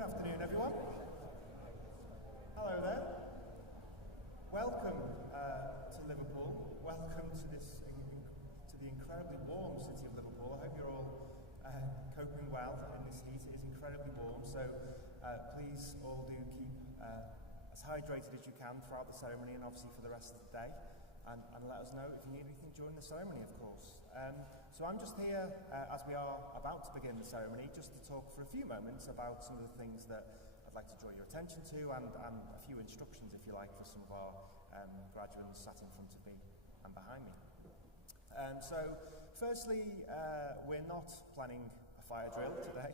Good afternoon, everyone. Hello there. Welcome to Liverpool. Welcome to the incredibly warm city of Liverpool. I hope you're all coping well in this heat. It is incredibly warm, so please all do keep as hydrated as you can throughout the ceremony and obviously for the rest of the day. And let us know if you need anything during the ceremony, of course. So I'm just here, as we are about to begin the ceremony, just to talk for a few moments about some of the things that I'd like to draw your attention to and a few instructions, if you like, for some of our graduates sat in front of me and behind me. So firstly, we're not planning a fire drill today.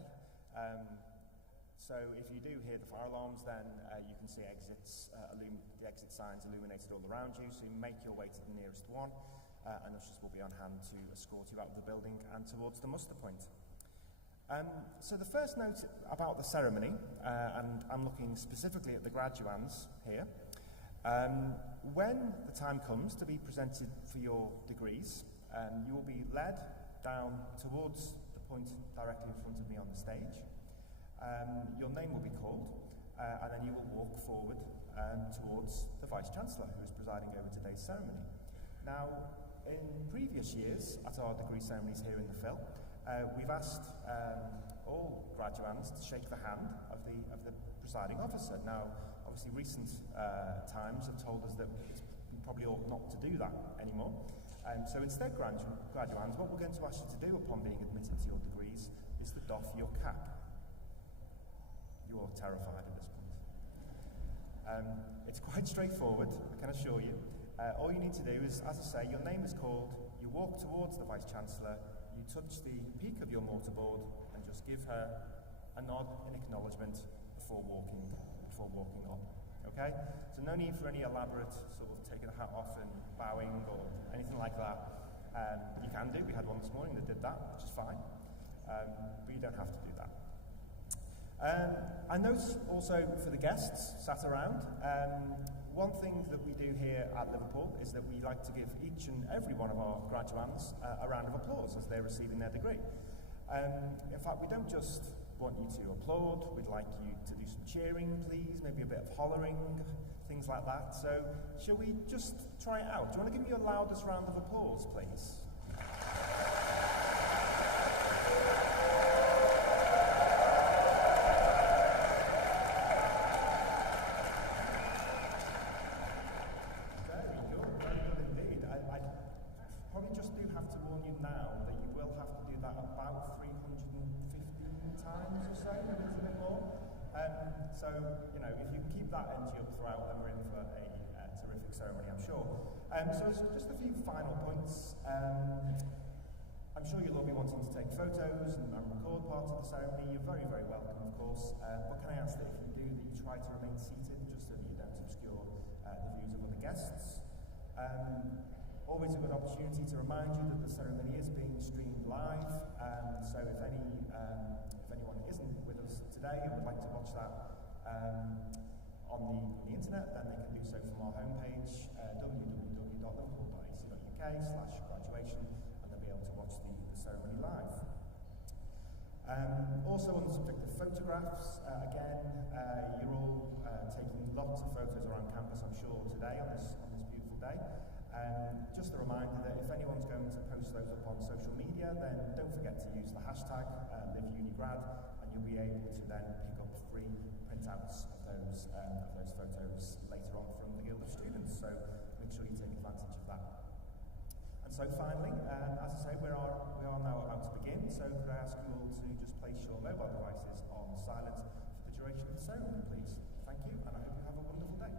So if you do hear the fire alarms, then you can see the exit signs illuminated all around you, so you make your way to the nearest one, and ushers will be on hand to escort you out of the building and towards the muster point. So the first note about the ceremony, and I'm looking specifically at the graduands here, when the time comes to be presented for your degrees, you will be led down towards the point directly in front of me on the stage. Your name will be called, and then you will walk forward towards the Vice-Chancellor, who is presiding over today's ceremony. Now, in previous years, at our degree ceremonies here in the Phil, we've asked all graduands to shake the hand of the presiding officer. Now, obviously, recent times have told us that we probably ought not to do that anymore. So instead, graduands, what we're going to ask you to do upon being admitted to your degrees is to doff your cap. You're terrified at this point. It's quite straightforward, I can assure you. All you need to do is, as I say, your name is called, you walk towards the Vice-Chancellor, you touch the peak of your mortarboard and just give her a nod in acknowledgement before walking on. Okay? So no need for any elaborate sort of taking the hat off and bowing or anything like that. You can do, we had one this morning that did that, which is fine. But you don't have to do that. I note also for the guests sat around, one thing that we do here at Liverpool is that we like to give each and every one of our graduands a round of applause as they're receiving their degree. In fact, we don't just want you to applaud, we'd like you to do some cheering, please, maybe a bit of hollering, things like that. So, shall we just try it out? Do you want to give me your loudest round of applause, please? So, you know, if you can keep that energy up throughout, then we're in for a terrific ceremony, I'm sure. So just a few final points. I'm sure you'll all be wanting to take photos and record part of the ceremony. You're very, very welcome, of course. But can I ask that if you do, that you try to remain seated, just so that you don't obscure the views of other guests. Always a good opportunity to remind you that the ceremony is being streamed live. So if anyone isn't with us today and would like to watch that on the internet, then they can do so from our homepage, www.liverpool.ac.uk/graduation, and they'll be able to watch the ceremony live. Also on the subject of photographs, again, you're all taking lots of photos around campus, I'm sure, today on this beautiful day. Just a reminder that if anyone's going to post those up on social media, then don't forget to use the hashtag #LiveUniGrad, and you'll be able to then pick up free printouts of those photos later on from the Guild of Students. So make sure you take advantage of that. And so finally, as I say, we are now about to begin. So could I ask you all to just place your mobile devices on silent for the duration of the ceremony, please? Thank you, and I hope you have a wonderful day.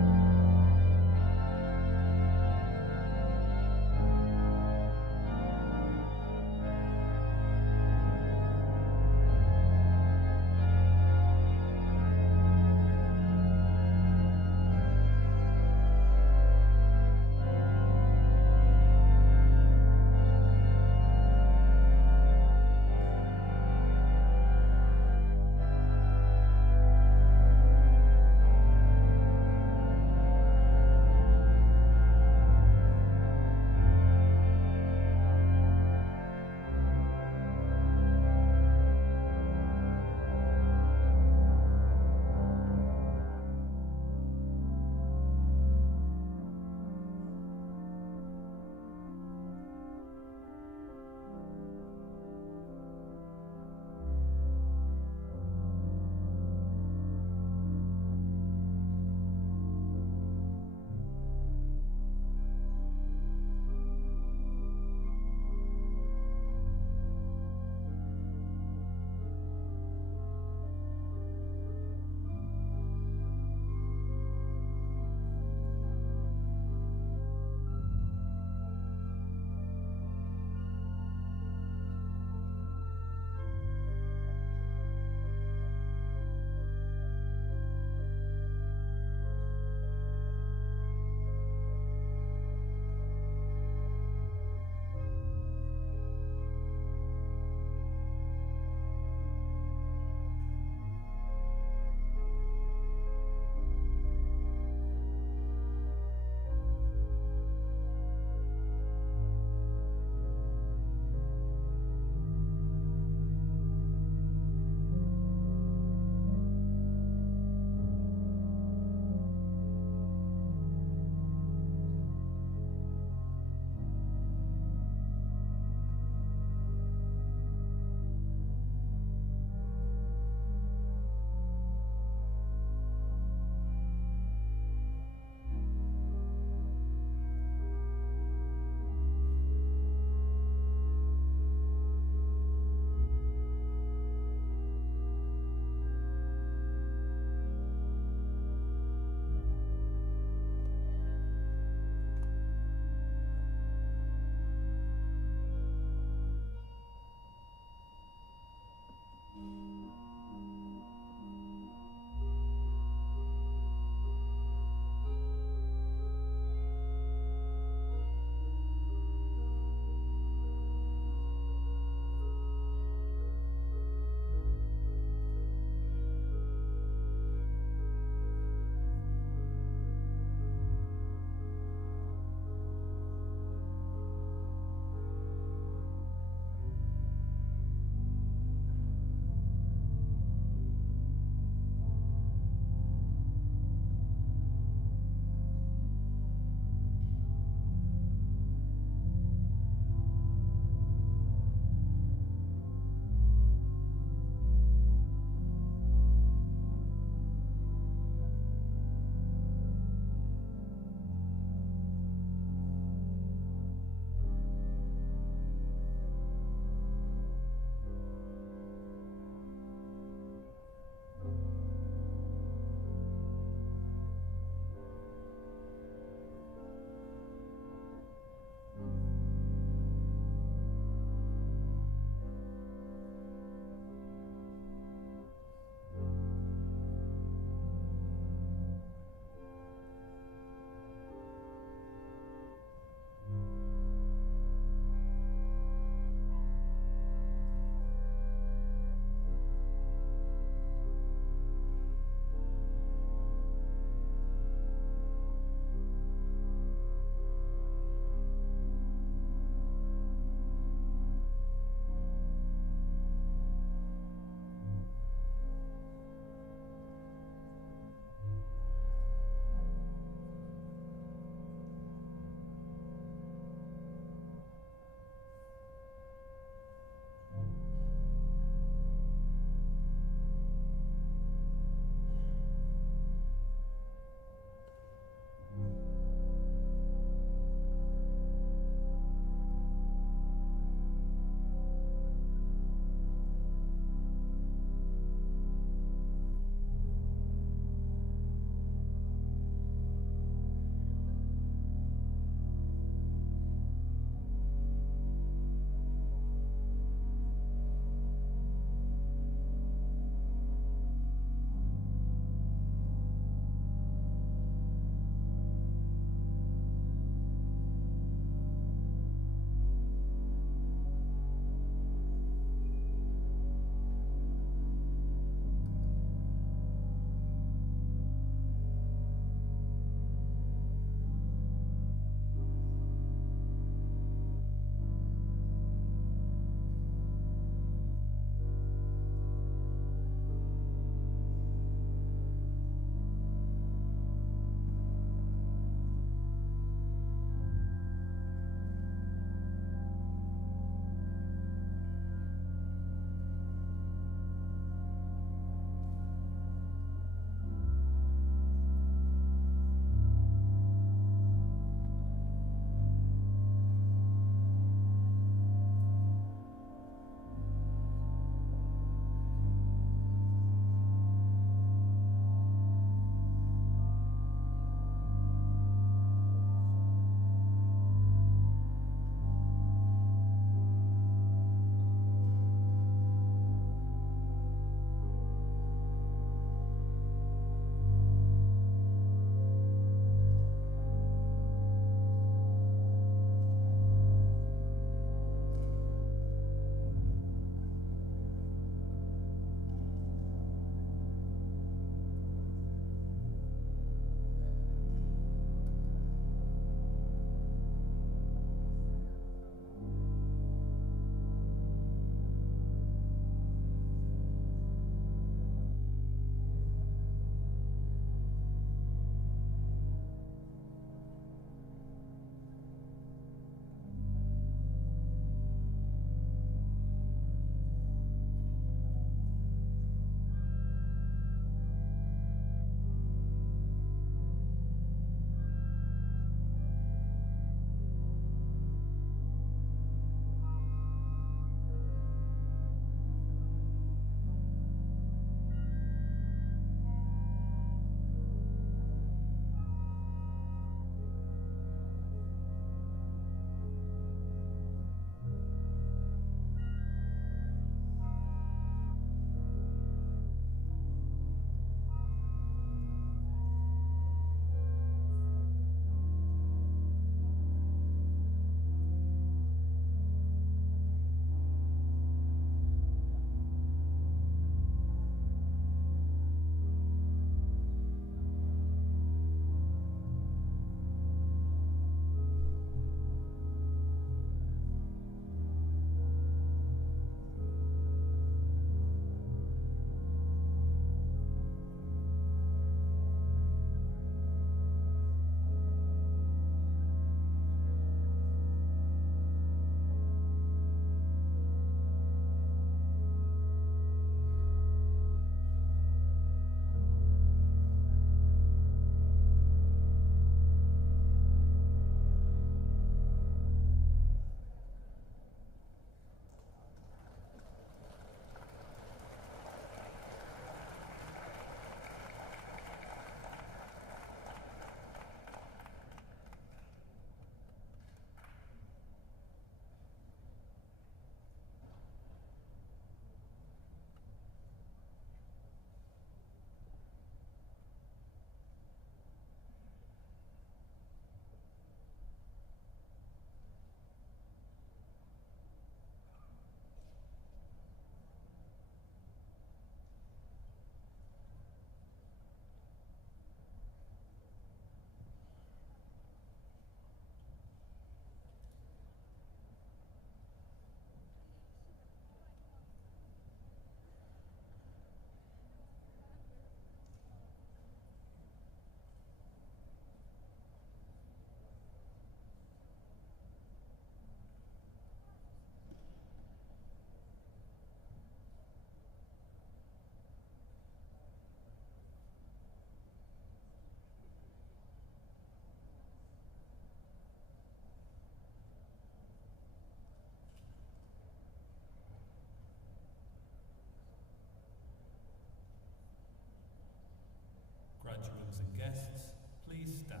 guests, please stand.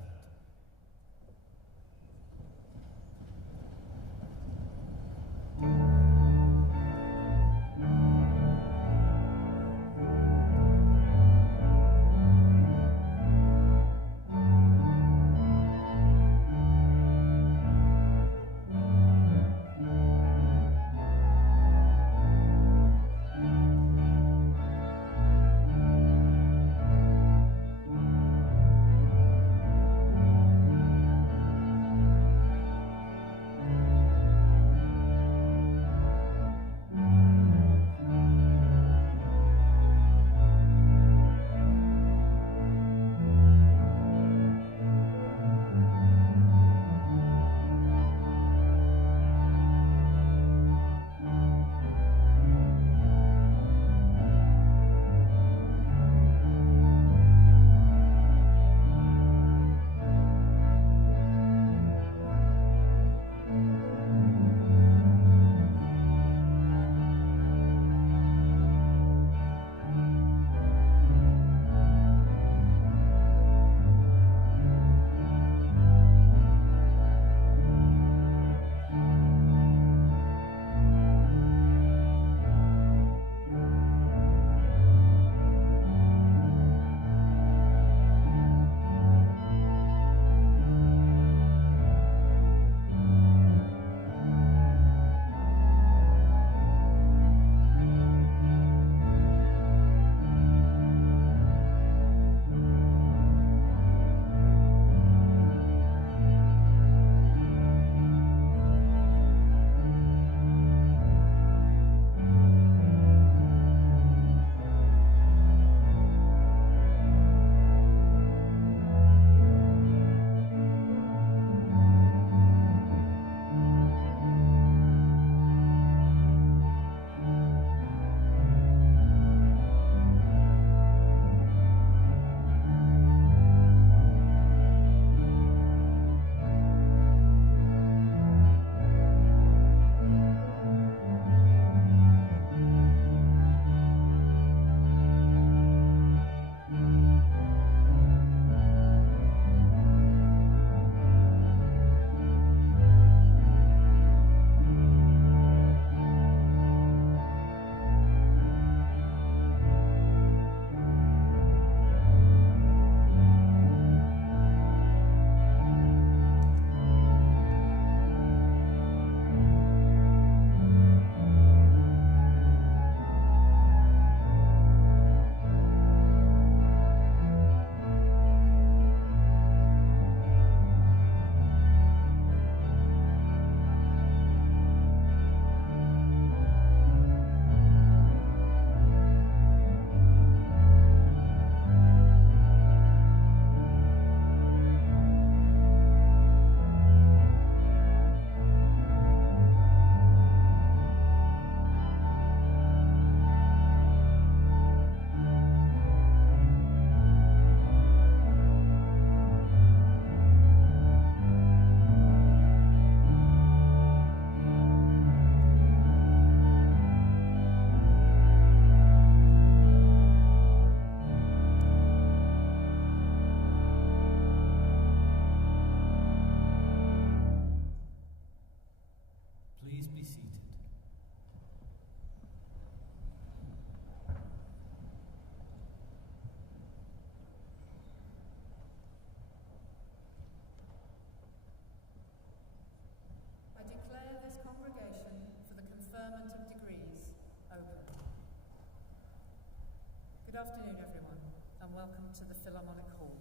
Good afternoon, everyone, and welcome to the Philharmonic Hall.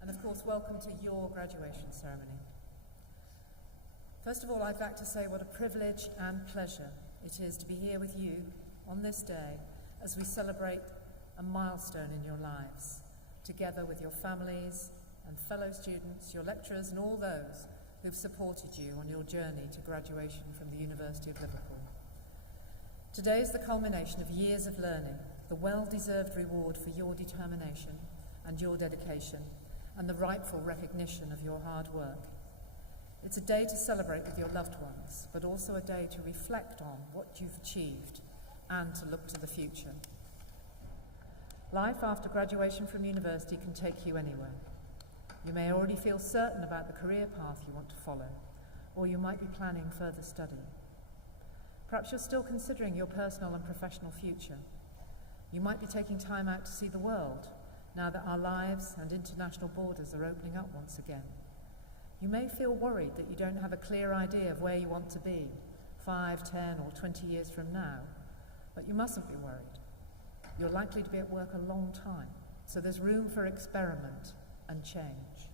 And of course, welcome to your graduation ceremony. First of all, I'd like to say what a privilege and pleasure it is to be here with you on this day as we celebrate a milestone in your lives, together with your families and fellow students, your lecturers, and all those who've supported you on your journey to graduation from the University of Liverpool. Today is the culmination of years of learning, the well-deserved reward for your determination and your dedication, and the rightful recognition of your hard work. It's a day to celebrate with your loved ones, but also a day to reflect on what you've achieved and to look to the future. Life after graduation from university can take you anywhere. You may already feel certain about the career path you want to follow, or you might be planning further study. Perhaps you're still considering your personal and professional future. You might be taking time out to see the world, now that our lives and international borders are opening up once again. You may feel worried that you don't have a clear idea of where you want to be 5, 10, or 20 years from now, but you mustn't be worried. You're likely to be at work a long time, so there's room for experiment and change.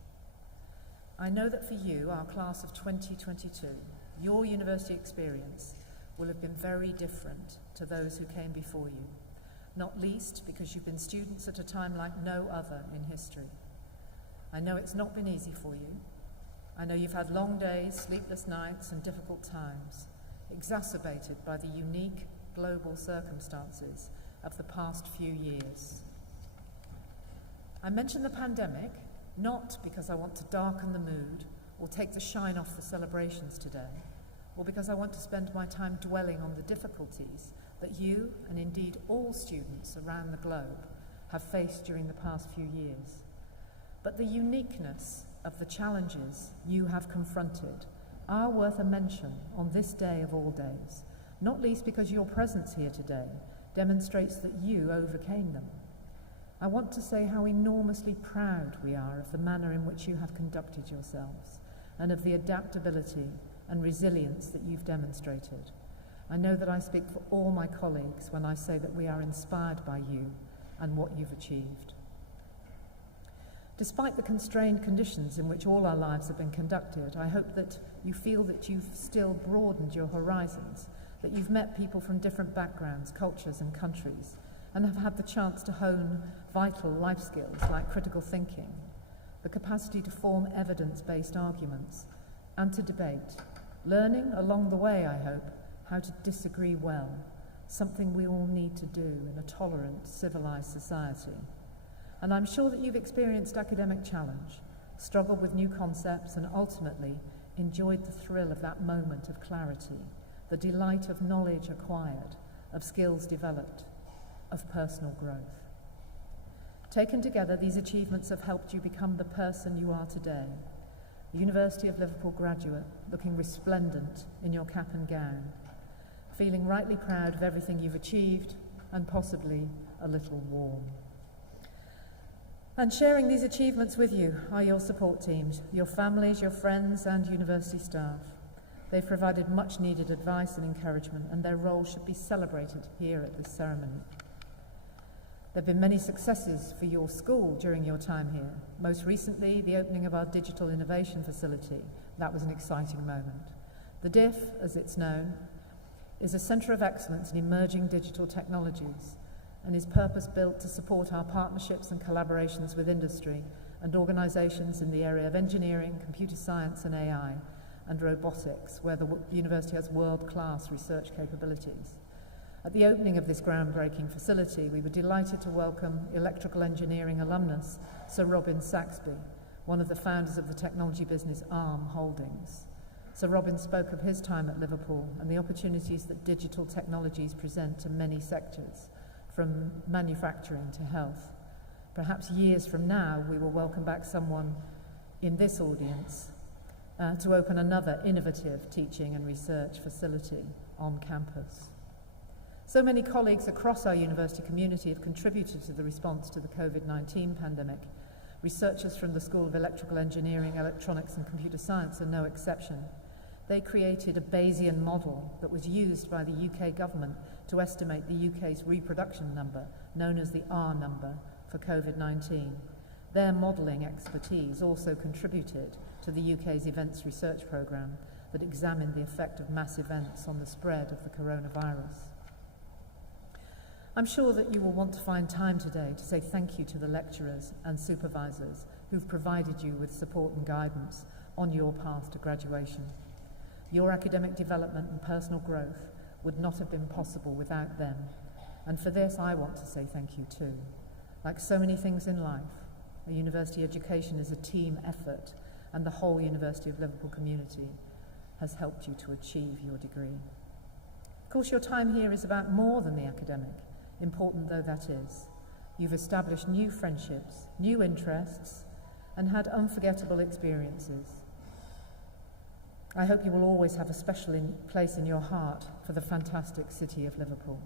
I know that for you, our class of 2022, your university experience will have been very different to those who came before you, not least because you've been students at a time like no other in history. I know it's not been easy for you. I know you've had long days, sleepless nights, and difficult times, exacerbated by the unique global circumstances of the past few years. I mention the pandemic not because I want to darken the mood or take the shine off the celebrations today, or because I want to spend my time dwelling on the difficulties that you, and indeed all students around the globe, have faced during the past few years, but the uniqueness of the challenges you have confronted are worth a mention on this day of all days, not least because your presence here today demonstrates that you overcame them. I want to say how enormously proud we are of the manner in which you have conducted yourselves and of the adaptability and resilience that you've demonstrated. I know that I speak for all my colleagues when I say that we are inspired by you and what you've achieved. Despite the constrained conditions in which all our lives have been conducted, I hope that you feel that you've still broadened your horizons, that you've met people from different backgrounds, cultures, and countries, and have had the chance to hone vital life skills like critical thinking, the capacity to form evidence-based arguments, and to debate, learning along the way, I hope, how to disagree well, something we all need to do in a tolerant, civilized society. And I'm sure that you've experienced academic challenge, struggled with new concepts, and ultimately enjoyed the thrill of that moment of clarity, the delight of knowledge acquired, of skills developed, of personal growth. Taken together, these achievements have helped you become the person you are today, a University of Liverpool graduate looking resplendent in your cap and gown, feeling rightly proud of everything you've achieved and possibly a little warm. And sharing these achievements with you are your support teams, your families, your friends, and university staff. They've provided much needed advice and encouragement, and their role should be celebrated here at this ceremony. There have been many successes for your school during your time here. Most recently, the opening of our Digital Innovation Facility. That was an exciting moment. The DIF, as it's known, is a centre of excellence in emerging digital technologies and is purpose-built to support our partnerships and collaborations with industry and organisations in the area of engineering, computer science and AI, and robotics, where the university has world-class research capabilities. At the opening of this groundbreaking facility, we were delighted to welcome electrical engineering alumnus Sir Robin Saxby, one of the founders of the technology business Arm Holdings. Sir Robin spoke of his time at Liverpool and the opportunities that digital technologies present to many sectors, from manufacturing to health. Perhaps years from now, we will welcome back someone in this audience to open another innovative teaching and research facility on campus. So many colleagues across our university community have contributed to the response to the COVID-19 pandemic. Researchers from the School of Electrical Engineering, Electronics and Computer Science are no exception. They created a Bayesian model that was used by the UK government to estimate the UK's reproduction number, known as the R number, for COVID-19. Their modelling expertise also contributed to the UK's events research programme that examined the effect of mass events on the spread of the coronavirus. I'm sure that you will want to find time today to say thank you to the lecturers and supervisors who've provided you with support and guidance on your path to graduation. Your academic development and personal growth would not have been possible without them, and for this I want to say thank you too. Like so many things in life, a university education is a team effort, and the whole University of Liverpool community has helped you to achieve your degree. Of course, your time here is about more than the academic, important though that is. You've established new friendships, new interests, and had unforgettable experiences. I hope you will always have a special place in your heart for the fantastic city of Liverpool.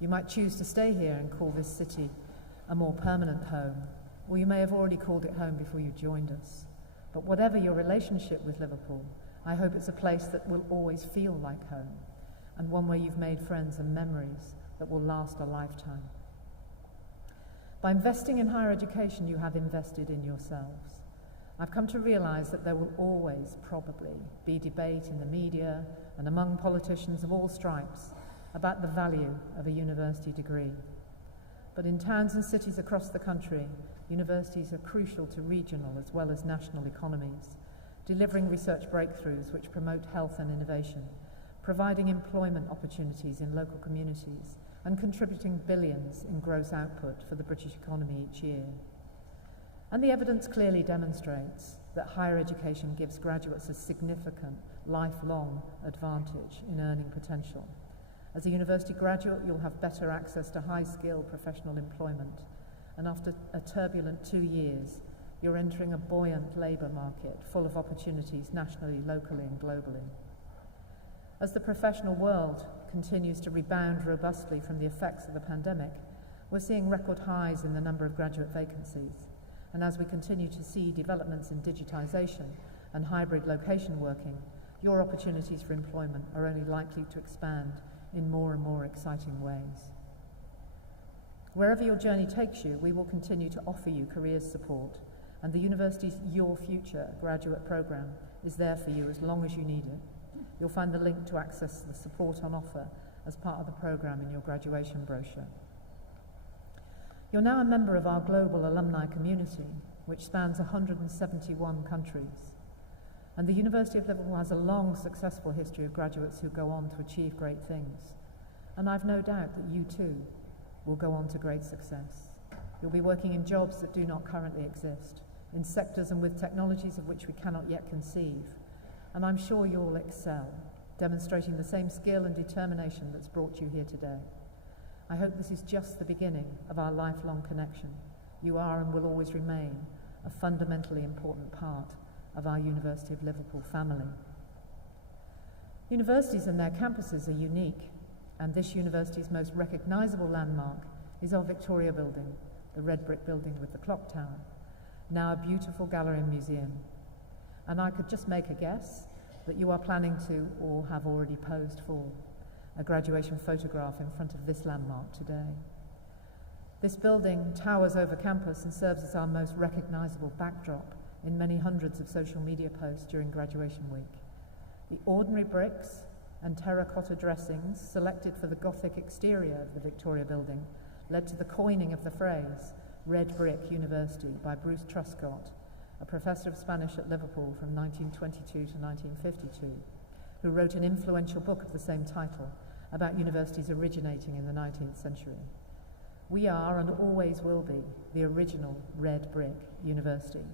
You might choose to stay here and call this city a more permanent home, or you may have already called it home before you joined us. But whatever your relationship with Liverpool, I hope it's a place that will always feel like home, and one where you've made friends and memories that will last a lifetime. By investing in higher education, you have invested in yourselves. I've come to realise that there will always probably be debate in the media and among politicians of all stripes about the value of a university degree. But in towns and cities across the country, universities are crucial to regional as well as national economies, delivering research breakthroughs which promote health and innovation, providing employment opportunities in local communities, and contributing billions in gross output for the British economy each year. And the evidence clearly demonstrates that higher education gives graduates a significant, lifelong advantage in earning potential. As a university graduate, you'll have better access to high-skilled professional employment, and after a turbulent 2 years, you're entering a buoyant labour market full of opportunities nationally, locally, and globally. As the professional world continues to rebound robustly from the effects of the pandemic, we're seeing record highs in the number of graduate vacancies. And as we continue to see developments in digitisation and hybrid location working, your opportunities for employment are only likely to expand in more and more exciting ways. Wherever your journey takes you, we will continue to offer you careers support, and the university's Your Future graduate programme is there for you as long as you need it. You'll find the link to access the support on offer as part of the programme in your graduation brochure. You're now a member of our global alumni community, which spans 171 countries. And the University of Liverpool has a long, successful history of graduates who go on to achieve great things. And I've no doubt that you too will go on to great success. You'll be working in jobs that do not currently exist, in sectors and with technologies of which we cannot yet conceive. And I'm sure you'll excel, demonstrating the same skill and determination that's brought you here today. I hope this is just the beginning of our lifelong connection. You are and will always remain a fundamentally important part of our University of Liverpool family. Universities and their campuses are unique, and this university's most recognisable landmark is our Victoria Building, the red brick building with the clock tower, now a beautiful gallery and museum. And I could just make a guess that you are planning to, or have already posed for, a graduation photograph in front of this landmark today. This building towers over campus and serves as our most recognisable backdrop in many hundreds of social media posts during graduation week. The ordinary bricks and terracotta dressings selected for the Gothic exterior of the Victoria Building led to the coining of the phrase Red Brick University by Bruce Truscott, a professor of Spanish at Liverpool from 1922 to 1952, who wrote an influential book of the same title about universities originating in the 19th century. We are and always will be the original red brick university,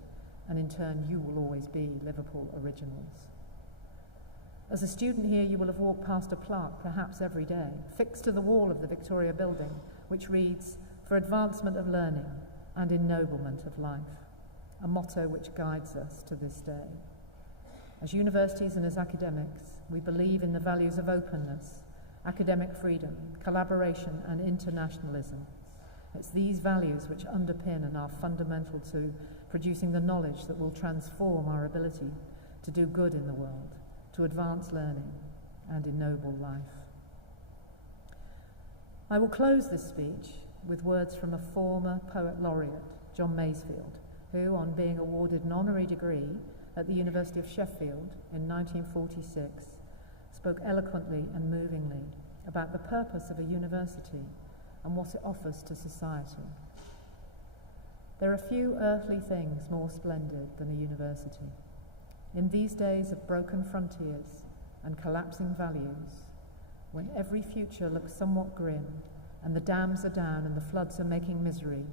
and in turn you will always be Liverpool originals. As a student here, you will have walked past a plaque, perhaps every day, fixed to the wall of the Victoria Building, which reads, "For advancement of learning and ennoblement of life," a motto which guides us to this day. As universities and as academics, we believe in the values of openness, academic freedom, collaboration, and internationalism. It's these values which underpin and are fundamental to producing the knowledge that will transform our ability to do good in the world, to advance learning, and ennoble life. I will close this speech with words from a former poet laureate, John Masefield, who, on being awarded an honorary degree at the University of Sheffield in 1946, spoke eloquently and movingly about the purpose of a university and what it offers to society. There are few earthly things more splendid than a university. In these days of broken frontiers and collapsing values, when every future looks somewhat grim and the dams are down and the floods are making misery,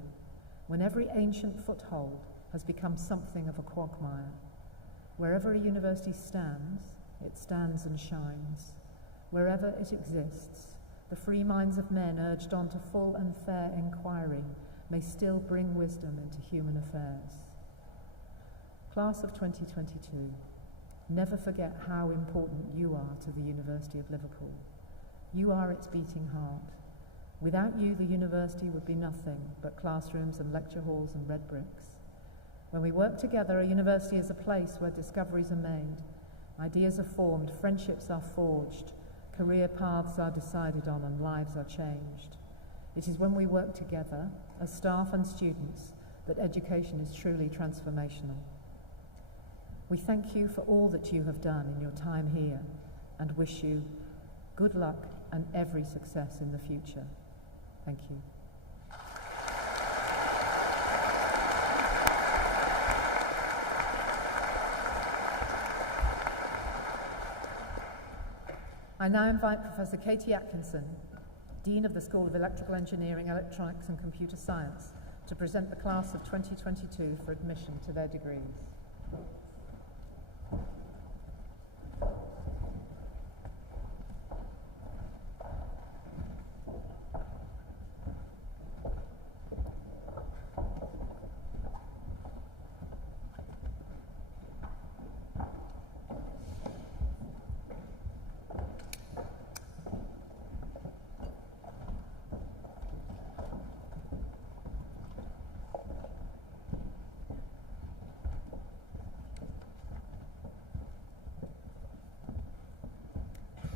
when every ancient foothold has become something of a quagmire, wherever a university stands, it stands and shines. Wherever it exists, the free minds of men urged on to full and fair inquiry may still bring wisdom into human affairs. Class of 2022, never forget how important you are to the University of Liverpool. You are its beating heart. Without you, the university would be nothing but classrooms and lecture halls and red bricks. When we work together, a university is a place where discoveries are made, ideas are formed, friendships are forged, career paths are decided on, and lives are changed. It is when we work together, as staff and students, that education is truly transformational. We thank you for all that you have done in your time here and wish you good luck and every success in the future. Thank you. I now invite Professor Katie Atkinson, Dean of the School of Electrical Engineering, Electronics and Computer Science, to present the class of 2022 for admission to their degrees.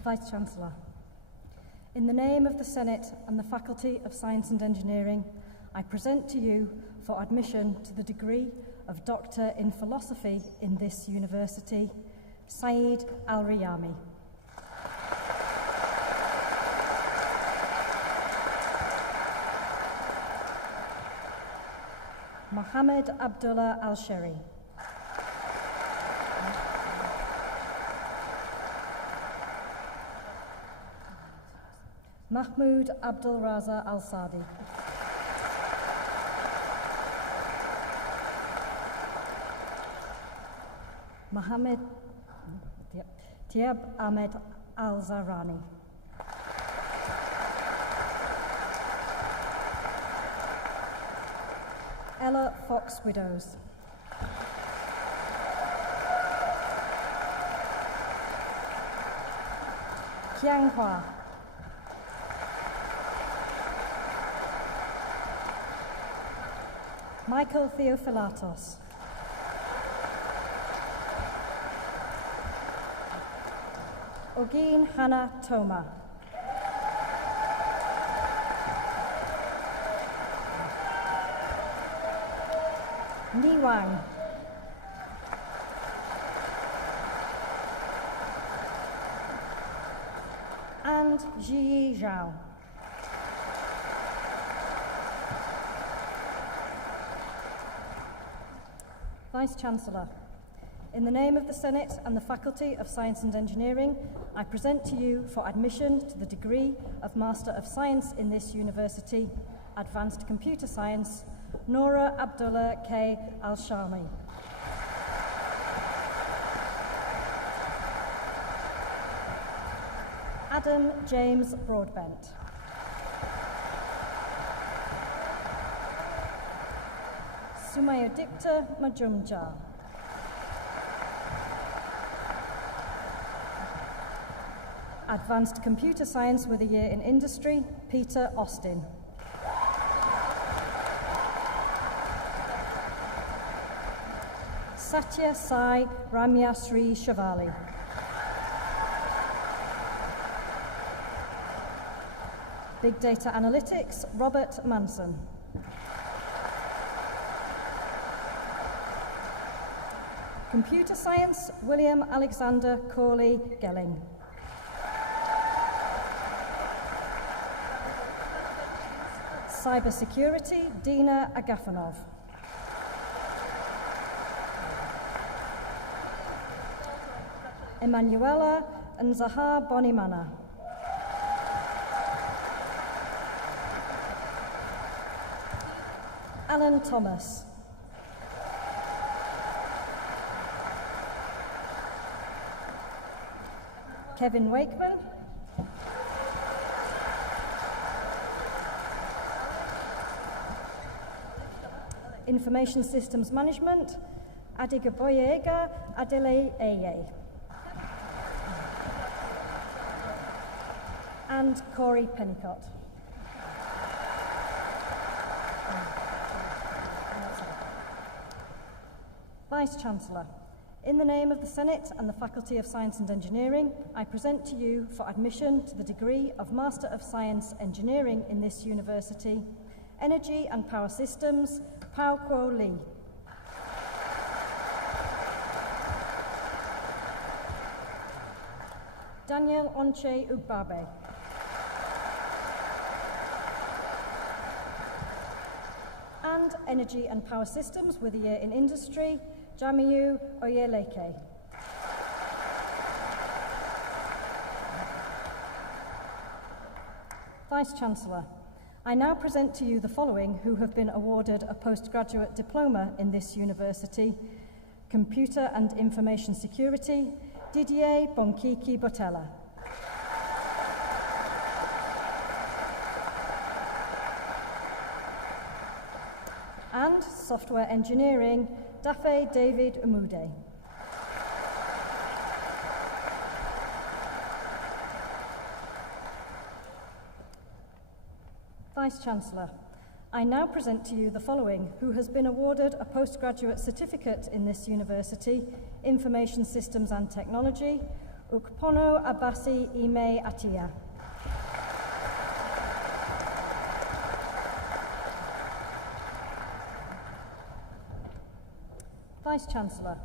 Vice-Chancellor, in the name of the Senate and the Faculty of Science and Engineering, I present to you for admission to the degree of Doctor in Philosophy in this university, Saeed Al-Riyami. Mohammed Abdullah Al-Sheri. Mahmoud Abdul Raza Al-Sadi. Mohammed Tiab Ahmed Al-Zahrani. Ella Fox Widows. Qiang Hua. Michael Theophilatos. Ogin Hannah Toma. Ni Wang. And Ji Zhao. Vice-Chancellor, in the name of the Senate and the Faculty of Science and Engineering, I present to you for admission to the degree of Master of Science in this university, Advanced Computer Science, Nora Abdullah K. Al-Shami. Adam James Broadbent. Sumayodipta Majumjar. Advanced Computer Science with a year in Industry, Peter Austin. Satya Sai Ramya Sri Shavali. Big Data Analytics, Robert Manson. Computer Science, William Alexander Corley Gelling. Cybersecurity, Dina Agafonov. Emanuela Nzahar Bonimana. Alan Thomas. Kevin Wakeman. Information Systems Management, Adigaboyega Adele Eye. And Corey Pennicott. Vice-Chancellor, in the name of the Senate and the Faculty of Science and Engineering, I present to you for admission to the degree of Master of Science Engineering in this university, Energy and Power Systems, Pao Kuo Lee. Daniel Onche Ugbabe. And Energy and Power Systems with a year in Industry, Jamiu Oyeleke. Vice-Chancellor, I now present to you the following who have been awarded a postgraduate diploma in this university: Computer and Information Security, Didier Bonkiki Botella. And Software Engineering, Dafe David Umude. Vice-Chancellor, I now present to you the following who has been awarded a postgraduate certificate in this university, Information Systems and Technology, Ukpono Abasi Ime Atia. Vice-Chancellor,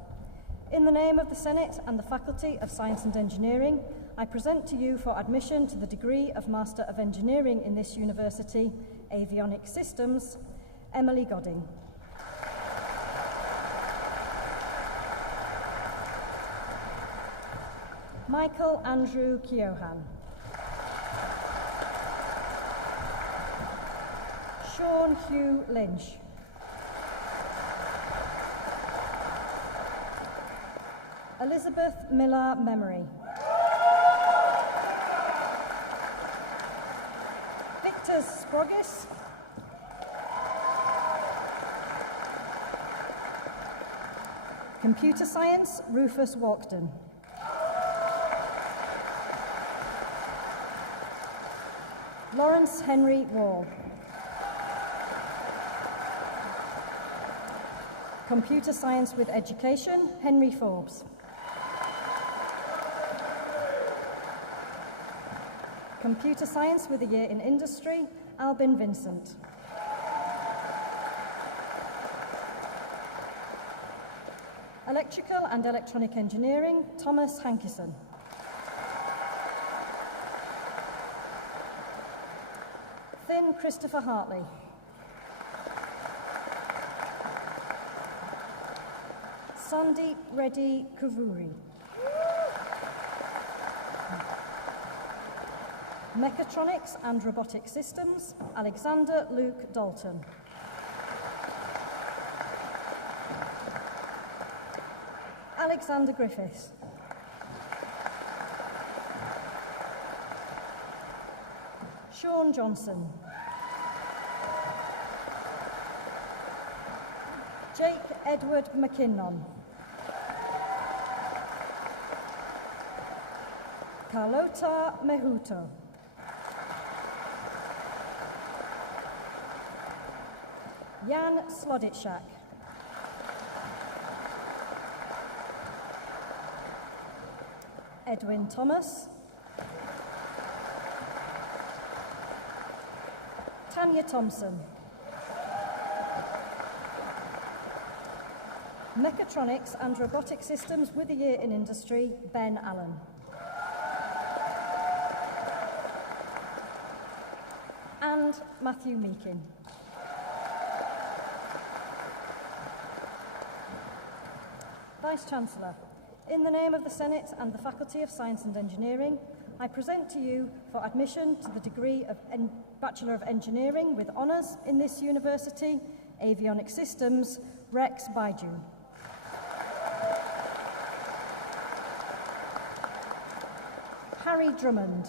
in the name of the Senate and the Faculty of Science and Engineering, I present to you for admission to the degree of Master of Engineering in this university, Avionics Systems, Emily Godding. Michael Andrew Keohan. Sean Hugh Lynch. Elizabeth Miller Memory. Victor Sprogis. Computer Science, Rufus Walkden. Lawrence Henry Wall. Computer Science with Education, Henry Forbes. Computer Science with a year in Industry, Albin Vincent. Electrical and Electronic Engineering, Thomas Hankison. Finn Christopher Hartley. Sandeep Reddy Kavuri. Mechatronics and Robotic Systems, Alexander Luke Dalton. Alexander Griffiths. Sean Johnson. Jake Edward McKinnon. Carlota Mehuto. Jan Sloditschak. Edwin Thomas. Tanya Thompson. Mechatronics and Robotic Systems with a year in Industry, Ben Allen. And Matthew Meakin. Vice-Chancellor, in the name of the Senate and the Faculty of Science and Engineering, I present to you for admission to the degree of Bachelor of Engineering with honours in this university, Avionics Systems, Rex Baiju. Harry Drummond.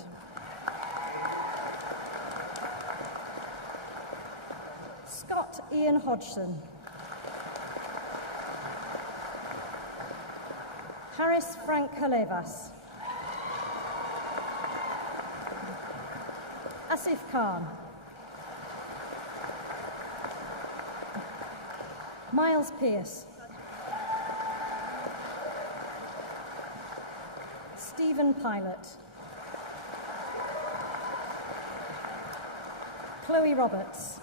Scott Ian Hodgson. Harris Frank Halevas. Asif Khan. Miles Pearce. Stephen Pilot. Chloe Roberts.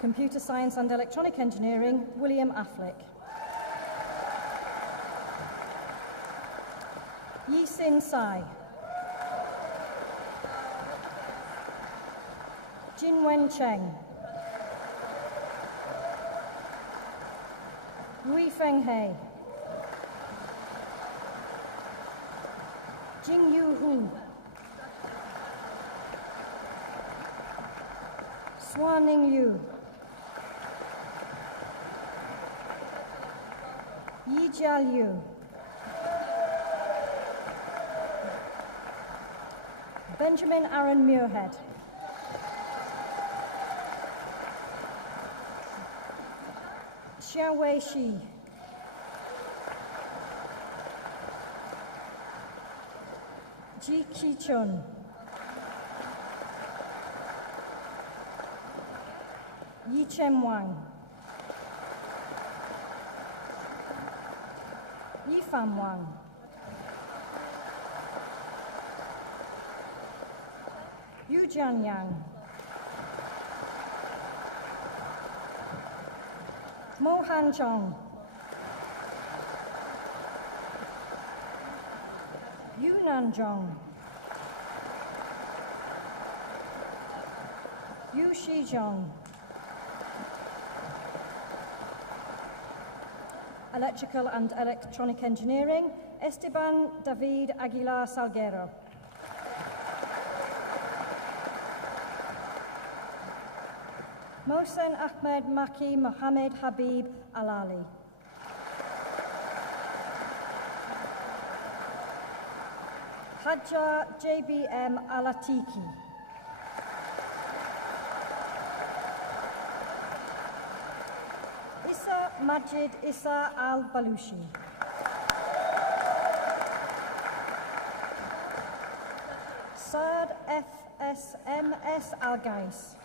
Computer Science and Electronic Engineering, William Affleck. Yi Sin Sai. Jin Wen Cheng. Rui Feng He. Jing Yu Hu. Swaning Yu. Yi Jia Liu. Benjamin Aaron Muirhead. Xiaowei Shi. Ji Ki Chun. Yi Chen Wang. Yi Fan Wang. Yu Jian Yang. Mo Han Zhong. Yu Nan Zhong. Yu Shi Zhong. Electrical and Electronic Engineering, Esteban David Aguilar Salguero. Mohsen Ahmed Maki Mohammed Habib Alali. Hadja JBM Alatiki. Issa Majid Issa Al-Balushi. Saad FSMS Al-Gais.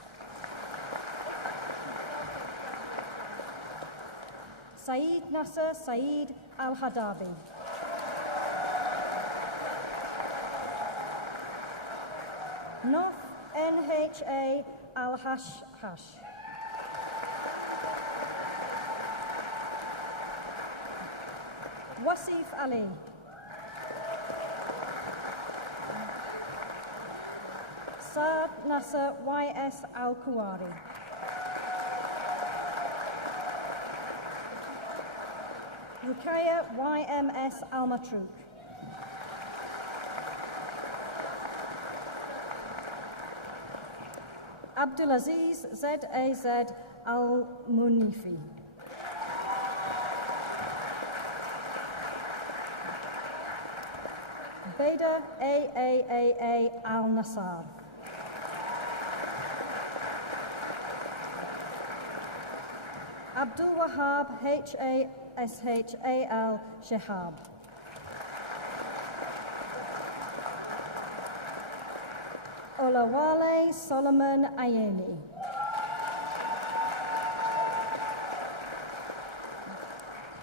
Saeed Nasser Saeed Al-Hadabi. North NHA Al-Hash. Wasif Ali. Saad Nasser YS Al-Kuwari. Rukaya YMS Al-Matrouk. Abdulaziz ZAZ Al-Munifi. Beda AAAA Al-Nassar. Abdul Wahab HASHAL Shehab. Olawale Solomon Ayeni.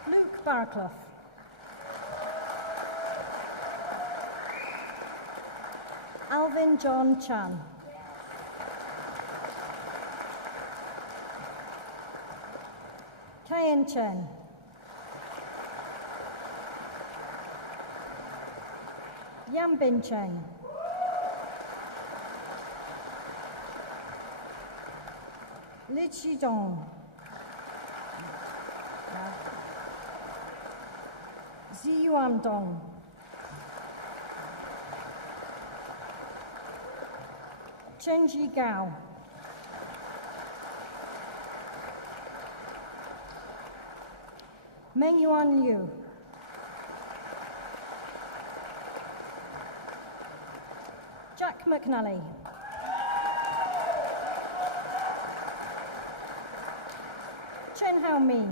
Luke Barraclough. Alvin John Chan. Kayan Chen. Yambin Cheng. Li Qidong. Ziyuan Dong. Chenji Gao. Mengyuan Liu. Jack McNally. Chen Hao Mi,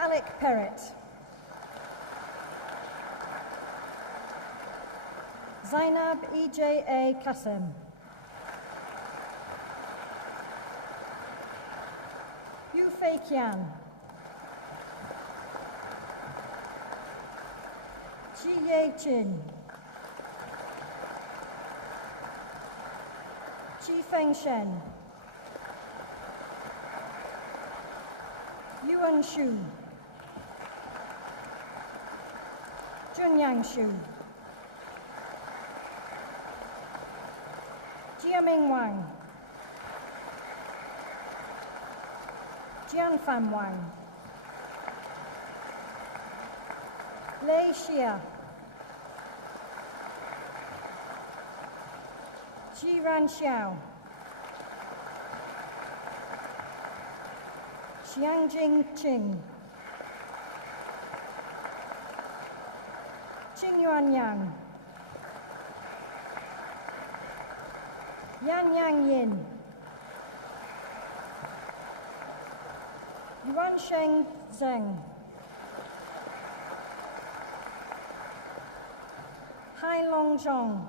Alec Perrett, Zainab EJA Kassem, Yu Fei Qian, Ji Ye Chin, Ji Feng Shen, Yuan Shu, Junyang Shu, Jiaming Wang, Jianfan Wang, Lei Xia, Jiran Xiao, Xiangjing Qing, Qingyuan Yang, Yan Yang Yin, Yuan Sheng Zheng, Hai Long Zhong,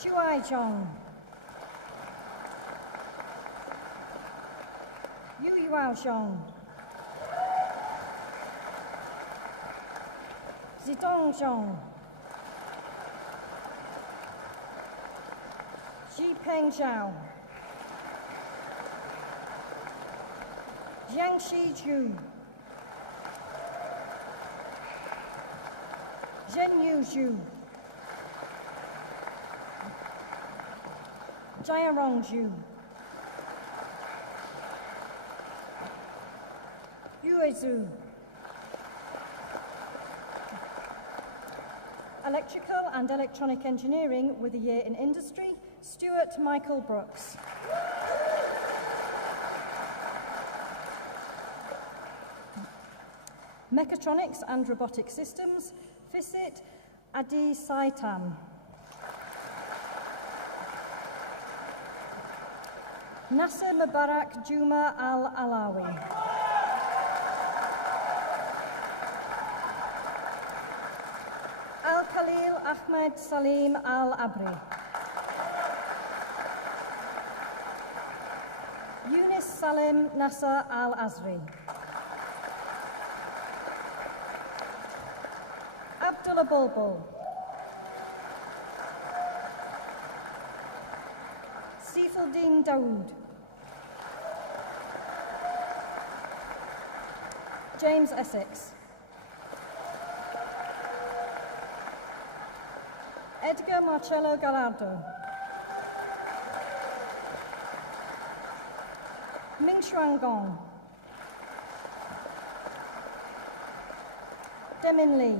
Shuai Zhong, Yu Yuao Zhong, Zidong Zhong, Xi Peng Zhao, Jiangxi Zhu, Zhenyu Zhu, Jiarong Zhu, Yue Zhu, Electrical and Electronic Engineering with a year in Industry, Stuart Michael Brooks. Mechatronics and Robotic Systems, FISIT, Adi Saitam. Nasser Mubarak Juma Al-Alawi. Al-Khalil Ahmed Salim Al-Abri. Yunus Salim Nasser Al-Azri. Abdullah Bulbul. Seifuddin Dawood. James Essex. Edgar Marcello Gallardo. Mingshuang Gong. Demin Li.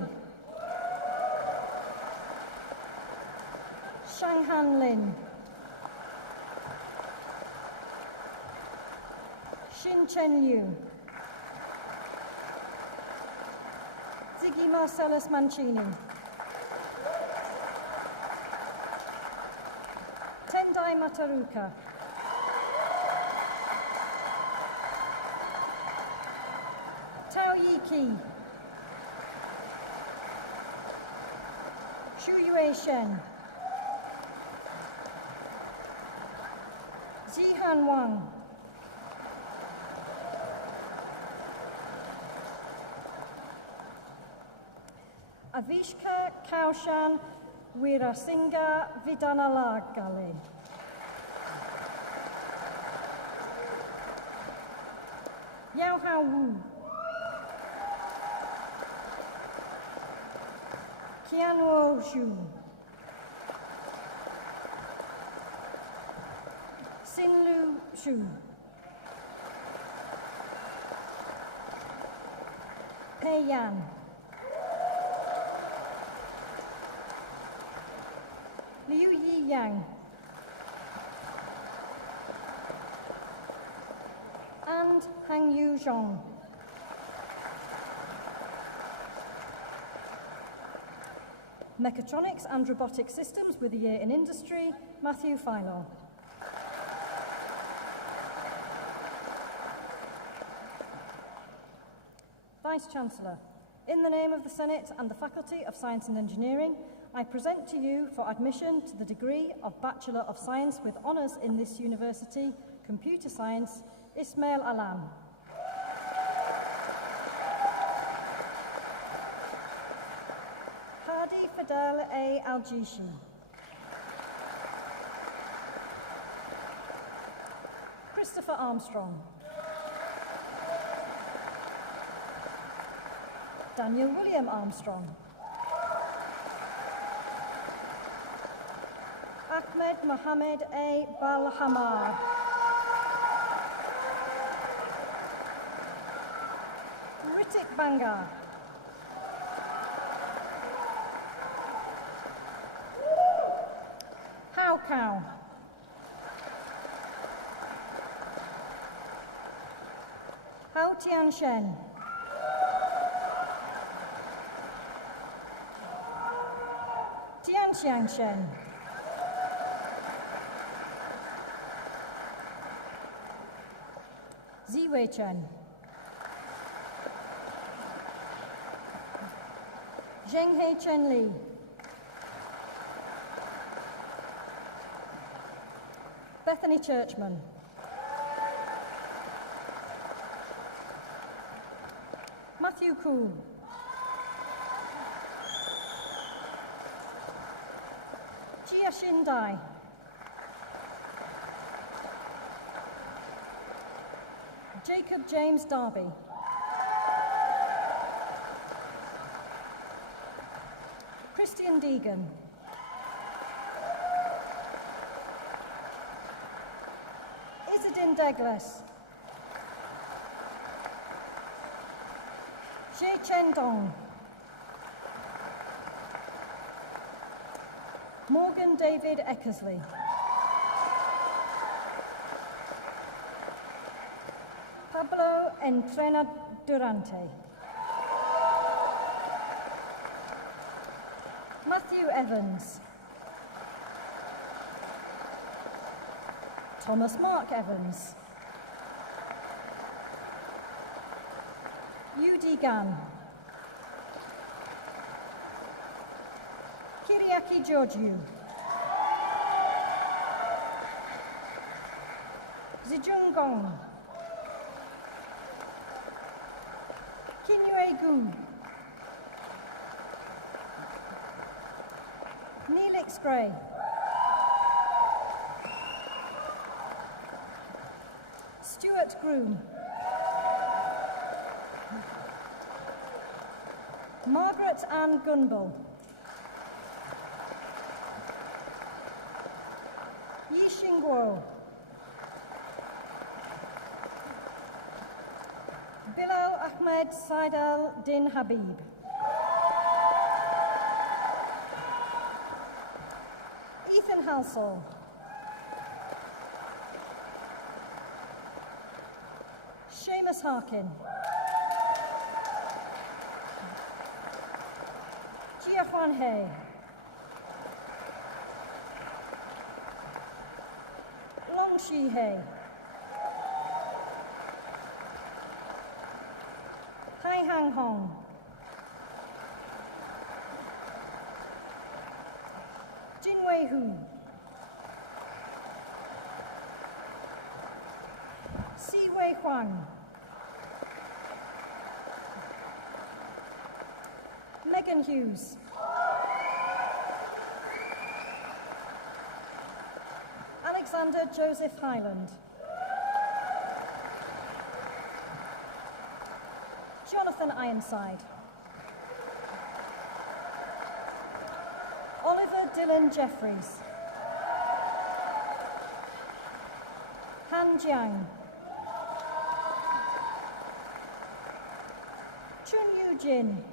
Shanghan Lin. Xin Chen Yu. Ziggy Marcellus Mancini. Tendai Mataruka. Tao Yiki. Xu Yue Shen. Zihan Wang. Avishka Kaushan Weerasinghe Vidanalagale. Yao Hao Wu. Qianwo Zhu. Xinlu Xu. Pei Yan. Liu Yi Yang. And Hang Yu Zhong. Mechatronics and Robotic Systems with a year in industry, Matthew Philo. Vice-Chancellor, in the name of the Senate and the Faculty of Science and Engineering, I present to you for admission to the degree of Bachelor of Science with honours in this university, Computer Science, Ismail Alam. Hadi Fadel A. Al-Jishi. Christopher Armstrong. Daniel William Armstrong. Ahmed Mohamed A. Balhamar. Ritik Bangar. Hao Cow. Hao Tian Shen. Tian Xiang Shen. Ziwei Chen. Zhenghei Chen Li. Bethany Churchman. Matthew Koo. Jia Shindai. Jacob James Darby. Christian Deegan. Izzadin Degles. Xie Chen Dong. Morgan David Eckersley. Pablo Entrena Durante. Matthew Evans. Thomas Mark Evans. Yudi Gan. Kyriaki Georgiou. Zijun Gong. Kinyue Gu. Neelix Gray. Stuart Groom. Margaret Ann Gunbull. Yi Xingguo. Bilal Ahmed Saidal Din Habib. Ethan Halsall. Seamus Harkin. Jia Huan He. Long Shi He. Hai Hang Hong. Jinwei Hu. Si Wei Huang. Megan Hughes. Alexander Joseph Highland. Jonathan Ironside. Oliver Dylan Jeffries. Han Jiang. Chun Yu Jin.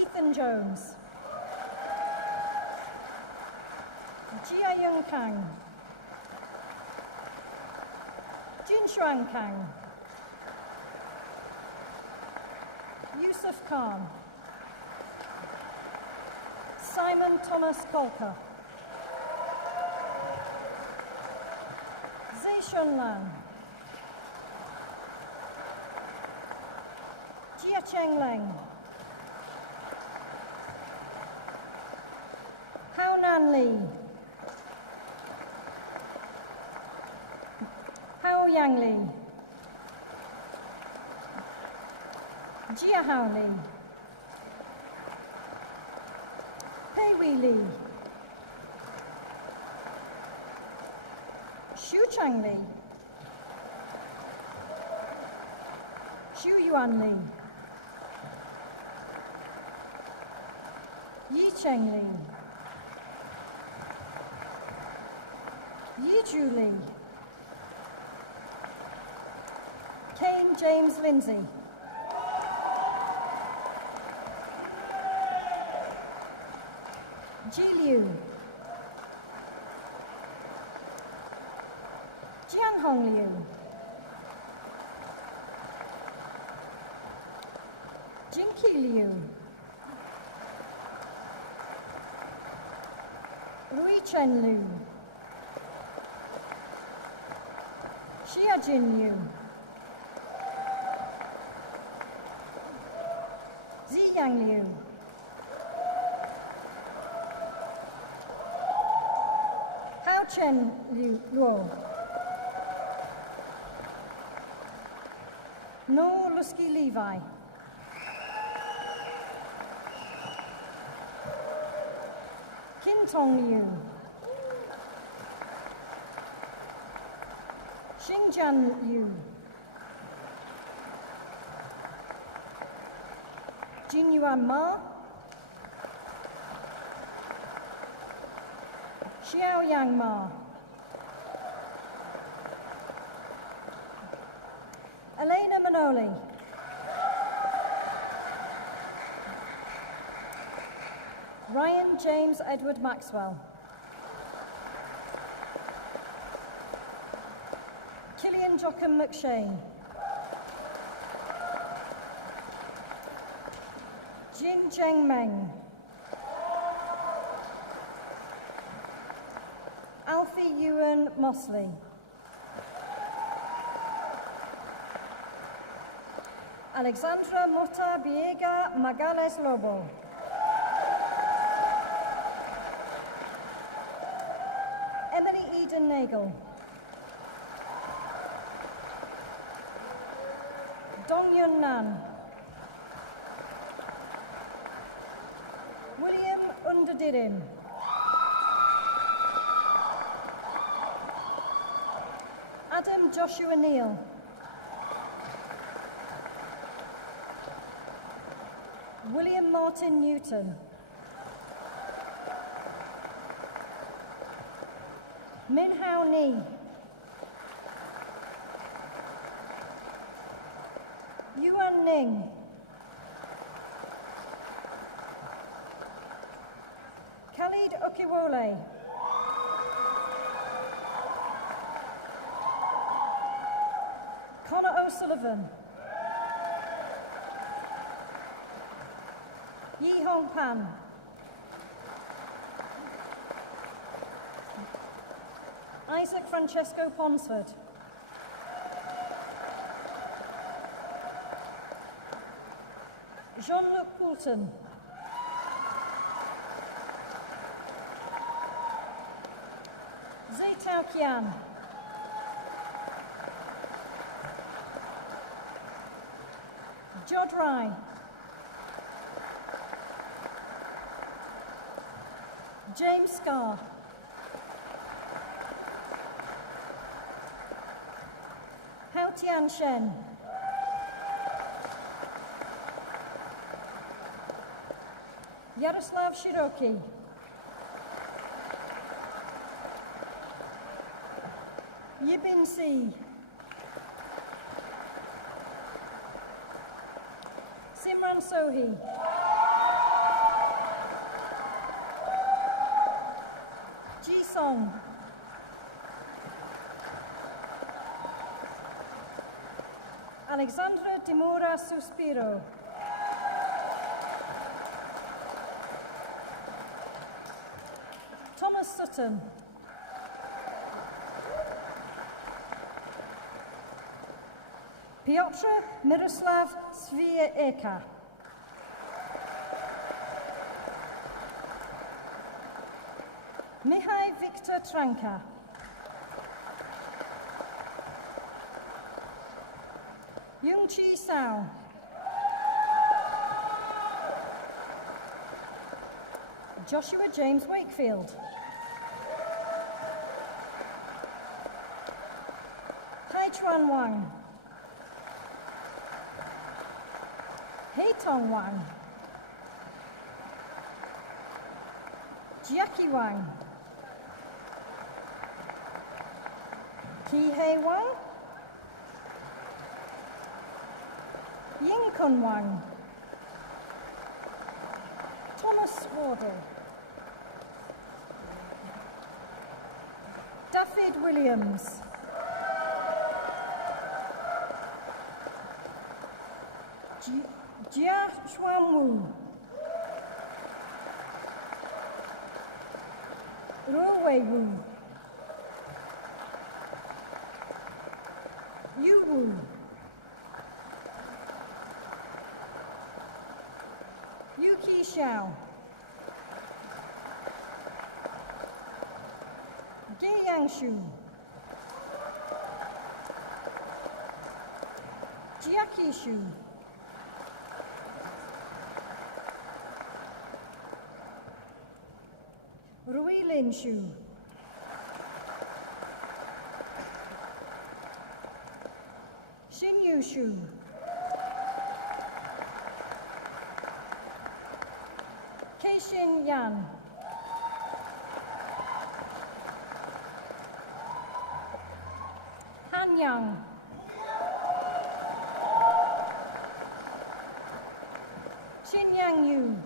Ethan Jones. Jia Young Kang. Jin Shuang Kang. Yusuf Khan, Simon Thomas Kolka, Zhe Lan, Jia Cheng Leng, Hao Nan Li, Hao Yang Li, Jia Hao Li, Pei Wei Li, Xu Chang Li, Xu Yuan Li, Yi Cheng Li, Yi Ju Li, Kane James Lindsay, Ji Liu, Jian Hong Liu, Jinqi Liu, Rui Chen Liu, Xia Jin Liu, Ziyang Liu, Hao Chen Liu Luo, No Lusky Levi, Kin Tong Liu, Xingjian Liu, Jinyuan Ma, Xiaoyang Ma, Elena Manoli, Ryan James Edward Maxwell, Killian Jocham McShane, Jin Zheng Meng, Alfie Ewan Mosley, Alexandra Mota Biega Magales Lobo, Emily Eden Nagel, Dong Yun Nan, William Underdirim, Adam Joshua Neal, William Martin Newton, Min Hao Ni, Yuan Ning, Khalid Okiwole, Connor O'Sullivan, Yi Hong Pan, Isaac Francesco Ponsford, Jean-Luc Poulton, Zhe Tao Kian, Jod Rai, James Scarr, Hao Tian Shen, Yaroslav Shiroki, Yibin Si, Simran Sohi, Ji Song, Alexandra Dimura Suspiro, Thomas Sutton. Piotr Miroslav Svieka. Mihai Victor Tranka. Yung Chi Sao. Joshua James Wakefield. Hai Chuan Wang. Hei Tong Wang. Jackie Wang. Ki Hei Wang. Ying Kun Wang. Thomas Wardle. David Williams. Jia Xuan Wu. Ruwei Wu. Yu Wu. Yuki Xiao. Ge Yangshu. Jiaki Shu. Rui Lin Shu. Xin Yu Shu. Keishin Yan. Han Yang. Xin Yang Yu.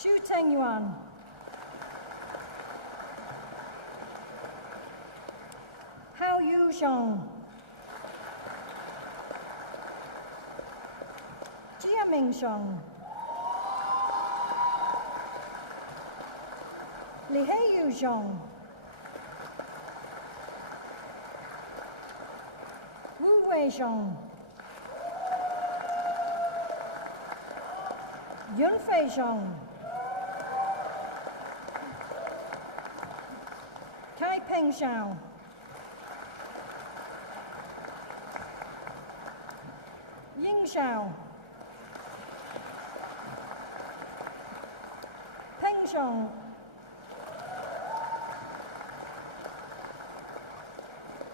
Xu Tengyuan. Hao Yu Zhong. Jia Ming Zhong. Li Hei Yu Zhong. Wu Wei Zhong. Yun Fei Zhong. Kai Peng Xiao. Ying Xiao. Peng Zhong.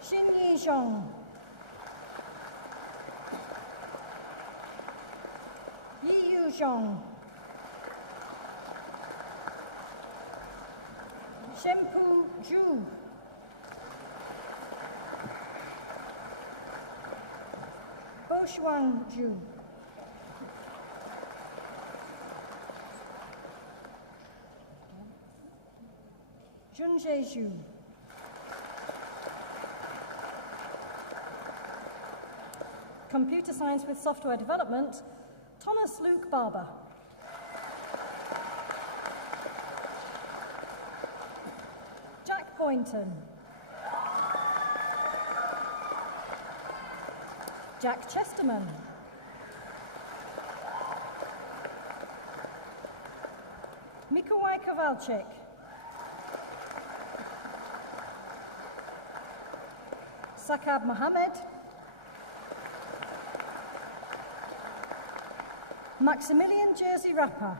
Xin Yi Zhong. Yi Yu Zhong. Shempu Zhu. Boshuang Zhu. Zhengzhe Zhu. Computer Science with Software Development, Thomas Luke Barber. Jack Boynton. Jack Chesterman. Mikołaj Kowalczyk. Sakab Mohammed. Maximilian Jersey Rapper.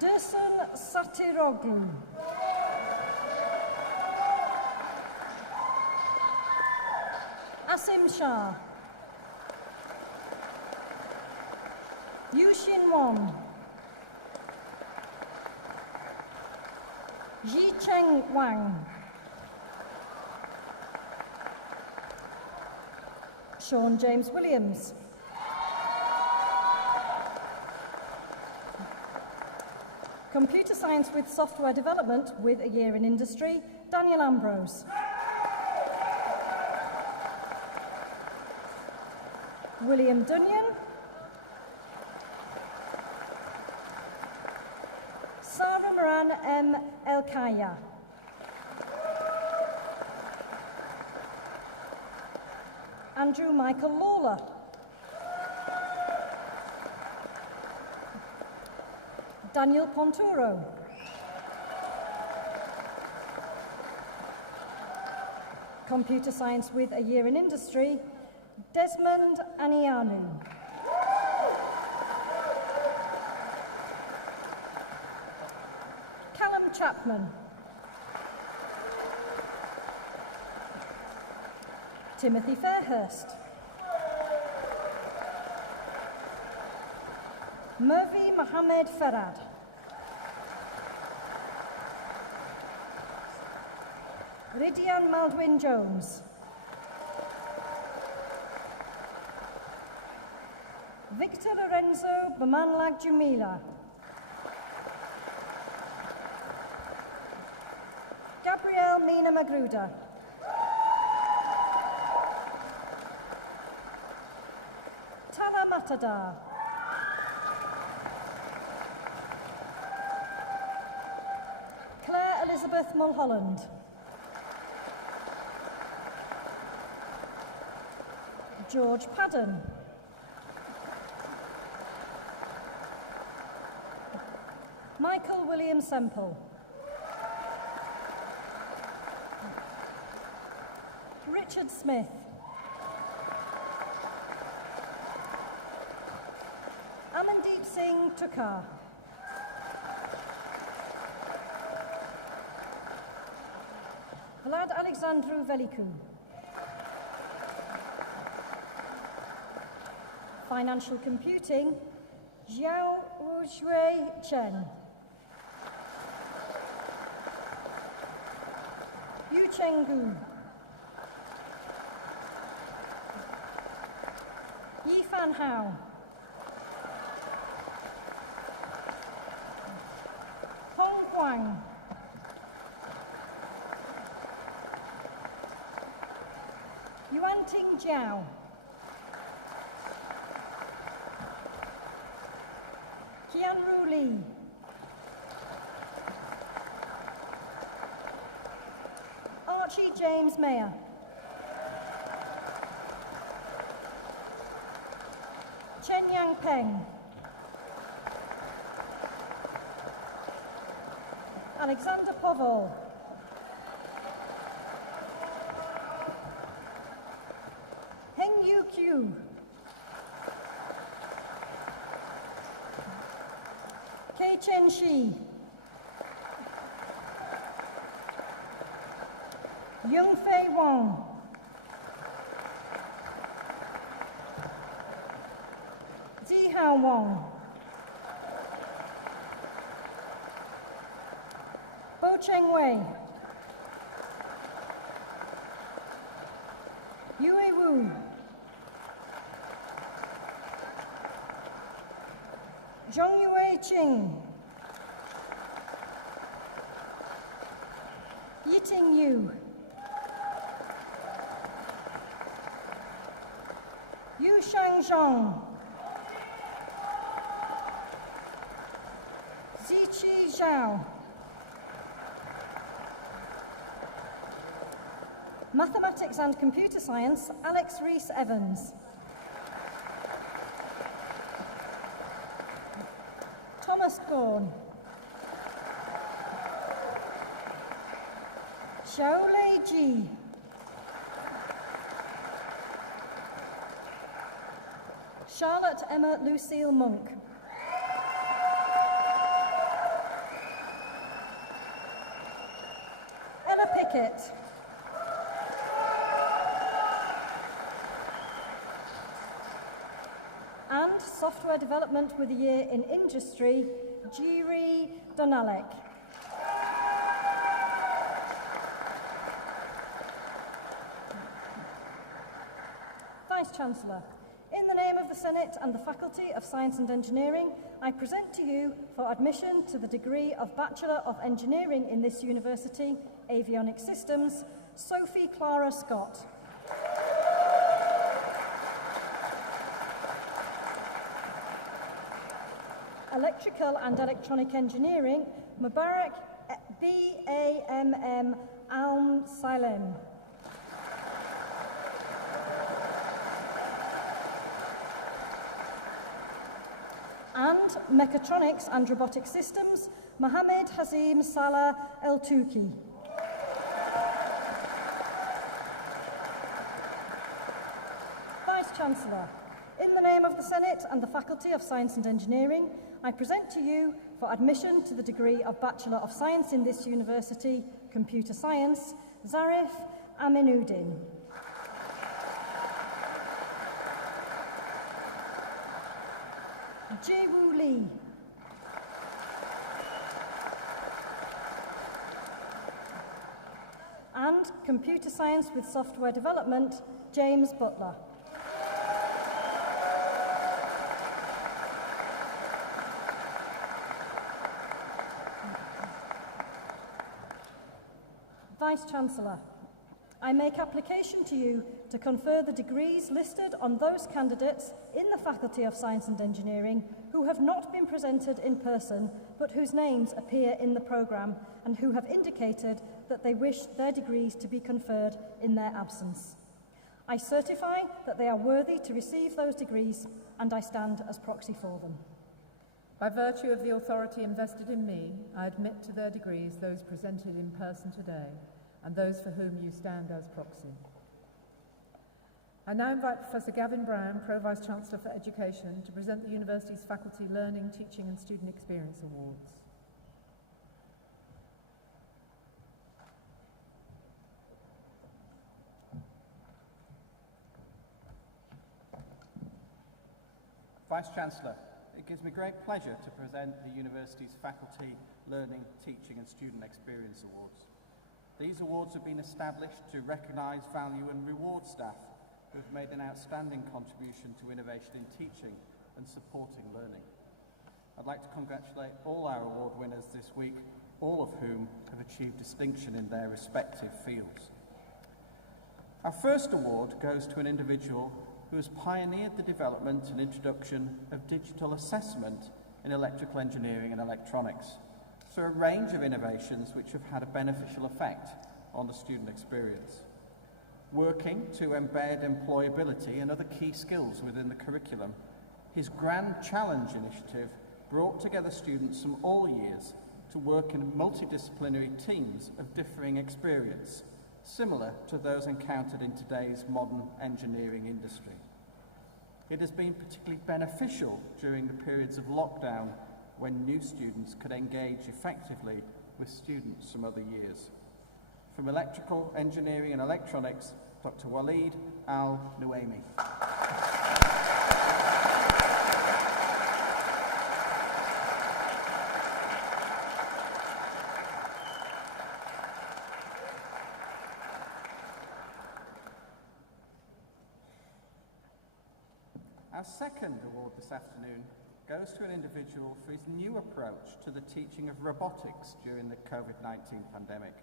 Dursun Satiroglu. Asim Shah. Yushin Wong. Yi Cheng Wang. Sean James Williams. Computer Science with Software Development with a year in industry, Daniel Ambrose. William Dunyan, Sarah Moran M. Elkaya, Andrew Michael Lawler, Daniel Ponturo, Computer Science with a year in industry, Desmond Anianu, Callum Chapman, Timothy Fairhurst, Murphy Mohammed Farad, Ridian Maldwin Jones, Victor Lorenzo Bamanlag Jumila, Gabrielle Mina Magruder, Tala Matadar, Claire Elizabeth Mulholland, George Padden, Michael William Semple, Richard Smith, Amandeep Singh Tukar, Vlad Alexandru Veliku, Financial Computing, Xiao Wushui Chen, Yu Chenggu, Yifan Hao, Hong Huang, Yuanting Jiao, Qianru Li, Archie James Mayer, Chen Yang Peng, Alexander Povol, Heng Yu Qiu, Kei Chen Shi, Yung Fei Wong, Zihao Wong, Bo Cheng Wei, Yue Wu, Zhongyue Qing, Yiting Yu, Yu Shangzhong, Ziqi Zhao, Mathematics and Computer Science, Alex Rees-Evans, Thomas Gorn, Xiaolei Ji, Charlotte Emma Lucille Monk, Ella Pickett, and Software Development with a year in Industry, Jiri Donalek. Vice-Chancellor, in the name of the Senate and the Faculty of Science and Engineering, I present to you for admission to the degree of Bachelor of Engineering in this university, Avionics Systems, Sophie Clara Scott. Electrical and Electronic Engineering, Mubarak BAMM Al-Salem. And Mechatronics and Robotic Systems, Mohammed Hazim Salah El-Touki. Vice-Chancellor, in the name of the Senate and the Faculty of Science and Engineering, I present to you for admission to the degree of Bachelor of Science in this university, Computer Science, Zarif Aminuddin. Jaewoo Lee. And Computer Science with Software Development, James Butler. Vice-Chancellor, I make application to you to confer the degrees listed on those candidates in the Faculty of Science and Engineering who have not been presented in person but whose names appear in the programme and who have indicated that they wish their degrees to be conferred in their absence. I certify that they are worthy to receive those degrees and I stand as proxy for them. By virtue of the authority invested in me, I admit to their degrees those presented in person today and those for whom you stand as proxy. I now invite Professor Gavin Brown, Pro-Vice-Chancellor for Education, to present the University's Faculty Learning, Teaching and Student Experience Awards. Vice-Chancellor, it gives me great pleasure to present the University's Faculty Learning, Teaching and Student Experience Awards. These awards have been established to recognise, value and reward staff who have made an outstanding contribution to innovation in teaching and supporting learning. I'd like to congratulate all our award winners this week, all of whom have achieved distinction in their respective fields. Our first award goes to an individual who has pioneered the development and introduction of digital assessment in electrical engineering and electronics. So a range of innovations which have had a beneficial effect on the student experience. Working to embed employability and other key skills within the curriculum, his Grand Challenge initiative brought together students from all years to work in multidisciplinary teams of differing experience, similar to those encountered in today's modern engineering industry. It has been particularly beneficial during the periods of lockdown when new students could engage effectively with students from other years. From electrical engineering and electronics, Dr. Waleed Al-Nuaimi. Our second award this afternoon goes to an individual for his new approach to the teaching of robotics during the COVID-19 pandemic.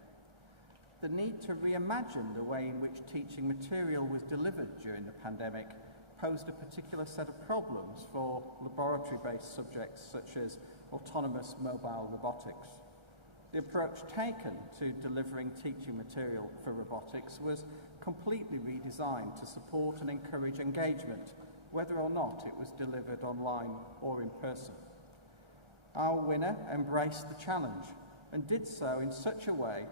The need to reimagine the way in which teaching material was delivered during the pandemic posed a particular set of problems for laboratory-based subjects such as autonomous mobile robotics. The approach taken to delivering teaching material for robotics was completely redesigned to support and encourage engagement, whether or not it was delivered online or in person. Our winner embraced the challenge and did so in such a way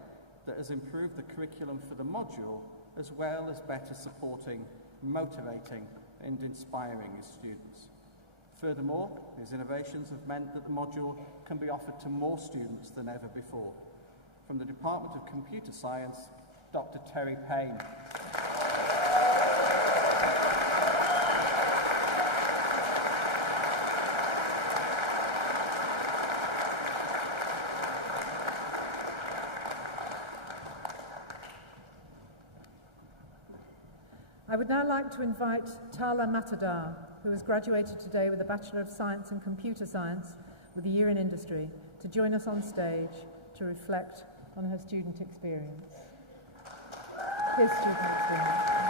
that has improved the curriculum for the module as well as better supporting, motivating and inspiring his students. Furthermore, his innovations have meant that the module can be offered to more students than ever before. From the Department of Computer Science, Dr. Terry Payne. I would now like to invite Tala Matadar, who has graduated today with a Bachelor of Science in Computer Science with a year in industry, to join us on stage to reflect on her student experience. His student experience.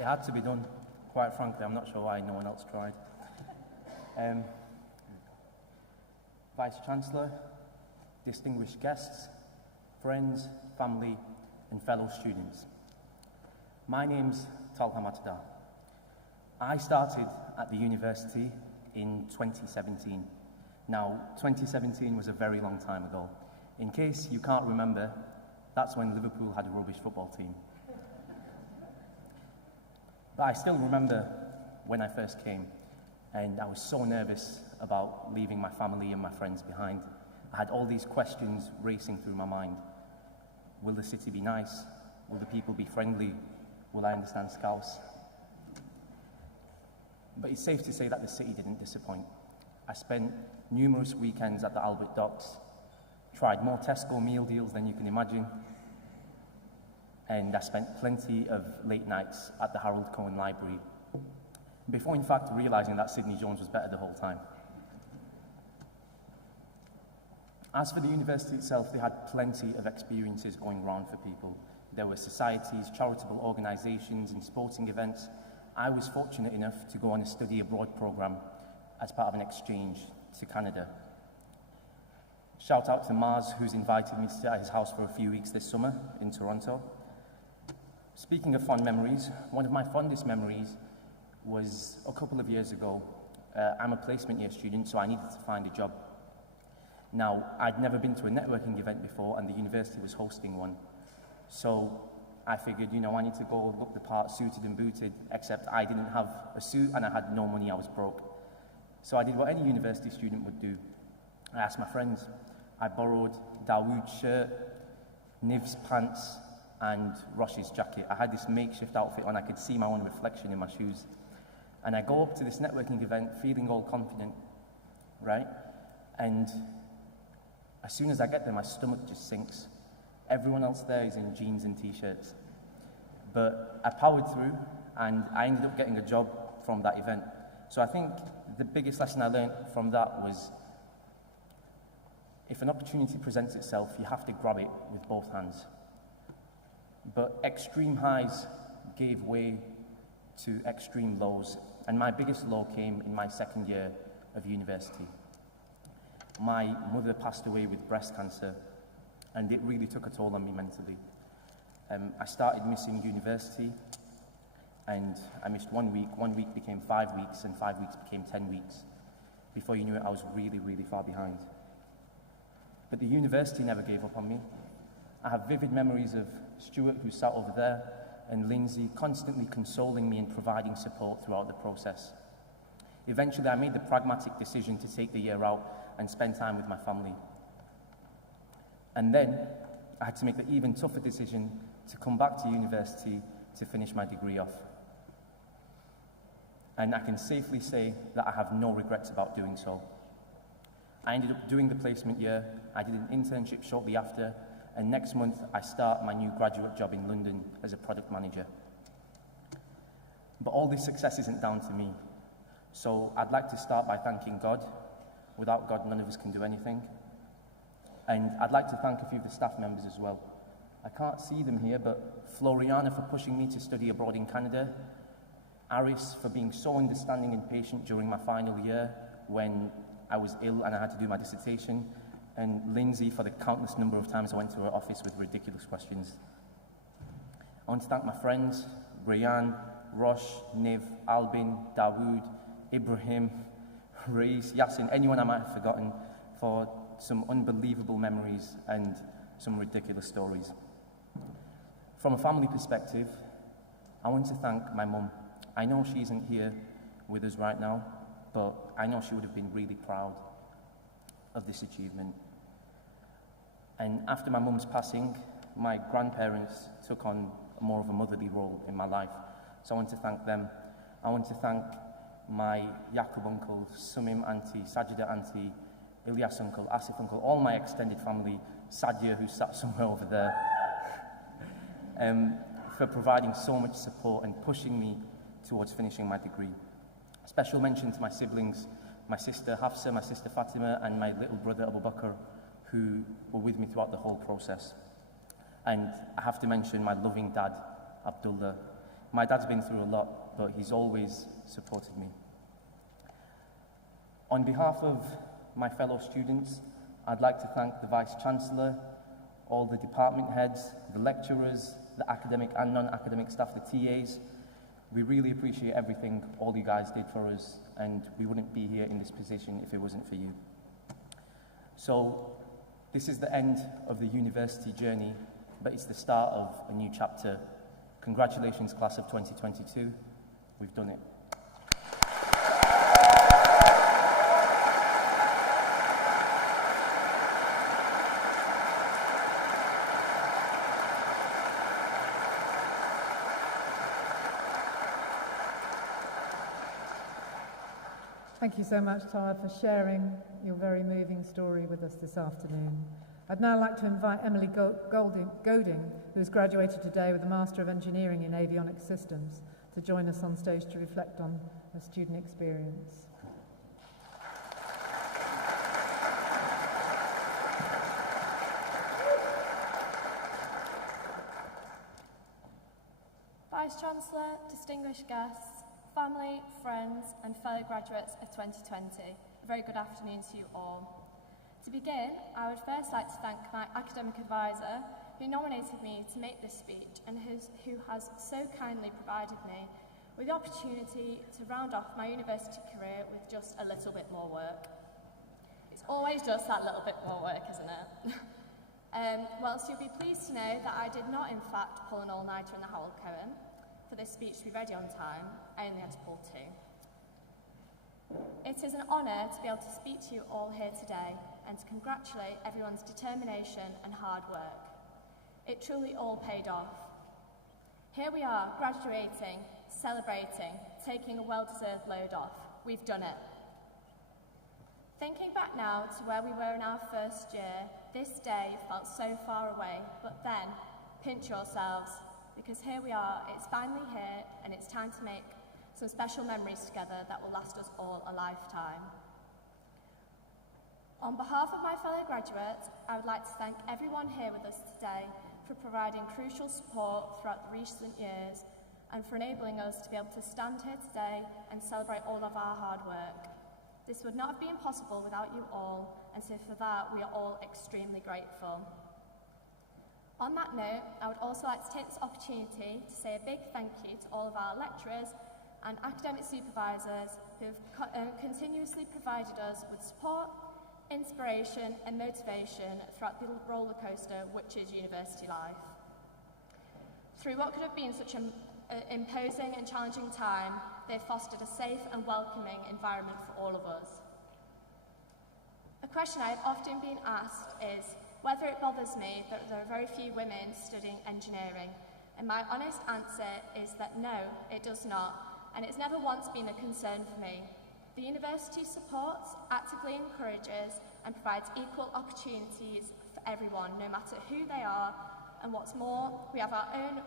It had to be done. Quite frankly, I'm not sure why no one else tried. Vice-Chancellor, distinguished guests, friends, family, and fellow students. My name's Talha Matadar. I started at the university in 2017. Now, 2017 was a very long time ago. In case you can't remember, that's when Liverpool had a rubbish football team. But I still remember when I first came, and I was so nervous about leaving my family and my friends behind. I had all these questions racing through my mind. Will the city be nice? Will the people be friendly? Will I understand Scouse? But it's safe to say that the city didn't disappoint. I spent numerous weekends at the Albert Docks, tried more Tesco meal deals than you can imagine, and I spent plenty of late nights at the Harold Cohen Library, before in fact realising that Sidney Jones was better the whole time. As for the university itself, they had plenty of experiences going round for people. There were societies, charitable organisations and sporting events. I was fortunate enough to go on a study abroad programme as part of an exchange to Canada. Shout out to Mars, who's invited me to stay at his house for a few weeks this summer in Toronto. Speaking of fond memories, one of my fondest memories was a couple of years ago. I'm a placement year student, so I needed to find a job. Now, I'd never been to a networking event before, and the university was hosting one. So I figured, you know, I need to go look the part, suited and booted, except I didn't have a suit and I had no money, I was broke. So I did what any university student would do. I asked my friends. I borrowed Dawood's shirt, Niv's pants, and Rosh's jacket. I had this makeshift outfit on, I could see my own reflection in my shoes. And I go up to this networking event feeling all confident, right? And as soon as I get there, my stomach just sinks. Everyone else there is in jeans and t-shirts. But I powered through, and I ended up getting a job from that event. So I think the biggest lesson I learned from that was, if an opportunity presents itself, you have to grab it with both hands. But extreme highs gave way to extreme lows, and my biggest low came in my second year of university. My mother passed away with breast cancer, and it really took a toll on me mentally. I started missing university, and I missed 1 week. 1 week became 5 weeks, and 5 weeks became 10 weeks. Before you knew it, I was really, really far behind. But the university never gave up on me. I have vivid memories of Stuart, who sat over there, and Lindsay constantly consoling me and providing support throughout the process. Eventually, I made the pragmatic decision to take the year out and spend time with my family. And then I had to make the even tougher decision to come back to university to finish my degree off. And I can safely say that I have no regrets about doing so. I ended up doing the placement year, I did an internship shortly after, and next month I start my new graduate job in London as a product manager. But all this success isn't down to me. So I'd like to start by thanking God. Without God, none of us can do anything. And I'd like to thank a few of the staff members as well. I can't see them here, but Floriana for pushing me to study abroad in Canada, Aris for being so understanding and patient during my final year when I was ill and I had to do my dissertation, and Lindsay for the countless number of times I went to her office with ridiculous questions. I want to thank my friends, Brian, Rosh, Niv, Albin, Dawood, Ibrahim, Reis, Yasin, anyone I might have forgotten, for some unbelievable memories and some ridiculous stories. From a family perspective, I want to thank my mum. I know she isn't here with us right now, but I know she would have been really proud of this achievement. And after my mum's passing, my grandparents took on more of a motherly role in my life. So I want to thank them. I want to thank my Yaqub uncle, Sumim auntie, Sajida auntie, Ilyas uncle, Asif uncle, all my extended family, Sadia, who sat somewhere over there, for providing so much support and pushing me towards finishing my degree. Special mention to my siblings, my sister Hafsa, my sister Fatima, and my little brother Abu Bakr, who were with me throughout the whole process. And I have to mention my loving dad, Abdullah. My dad's been through a lot, but he's always supported me. On behalf of my fellow students, I'd like to thank the Vice-Chancellor, all the department heads, the lecturers, the academic and non-academic staff, the TAs. We really appreciate everything all you guys did for us, and we wouldn't be here in this position if it wasn't for you. So, this is the end of the university journey, but it's the start of a new chapter. Congratulations, class of 2022. We've done it. Thank you so much, Tara, for sharing your very moving story with us this afternoon. I'd now like to invite Emily Golding, who has graduated today with a Master of Engineering in Avionics Systems, to join us on stage to reflect on her student experience. Vice-Chancellor, distinguished guests, family, friends and fellow graduates of 2020, a very good afternoon to you all. To begin, I would first like to thank my academic advisor who nominated me to make this speech and who has so kindly provided me with the opportunity to round off my university career with just a little bit more work. It's always just that little bit more work, isn't it? Whilst you'll be pleased to know that I did not in fact pull an all-nighter in the Howell Cohen for this speech to be ready on time, I only had to pull 2. It is an honour to be able to speak to you all here today and to congratulate everyone's determination and hard work. It truly all paid off. Here we are, graduating, celebrating, taking a well-deserved load off. We've done it. Thinking back now to where we were in our first year, this day felt so far away, but then, pinch yourselves, because here we are, it's finally here, and it's time to make some special memories together that will last us all a lifetime. On behalf of my fellow graduates, I would like to thank everyone here with us today for providing crucial support throughout the recent years and for enabling us to be able to stand here today and celebrate all of our hard work. This would not have been possible without you all, and so for that we are all extremely grateful. On that note, I would also like to take this opportunity to say a big thank you to all of our lecturers and academic supervisors who have continuously provided us with support, inspiration and motivation throughout the roller coaster which is university life. Through what could have been such an imposing and challenging time, they've fostered a safe and welcoming environment for all of us. A question I have often been asked is whether it bothers me that there are very few women studying engineering, and my honest answer is that no, it does not. And it's never once been a concern for me. The university supports, actively encourages and provides equal opportunities for everyone, no matter who they are, and what's more, we have our own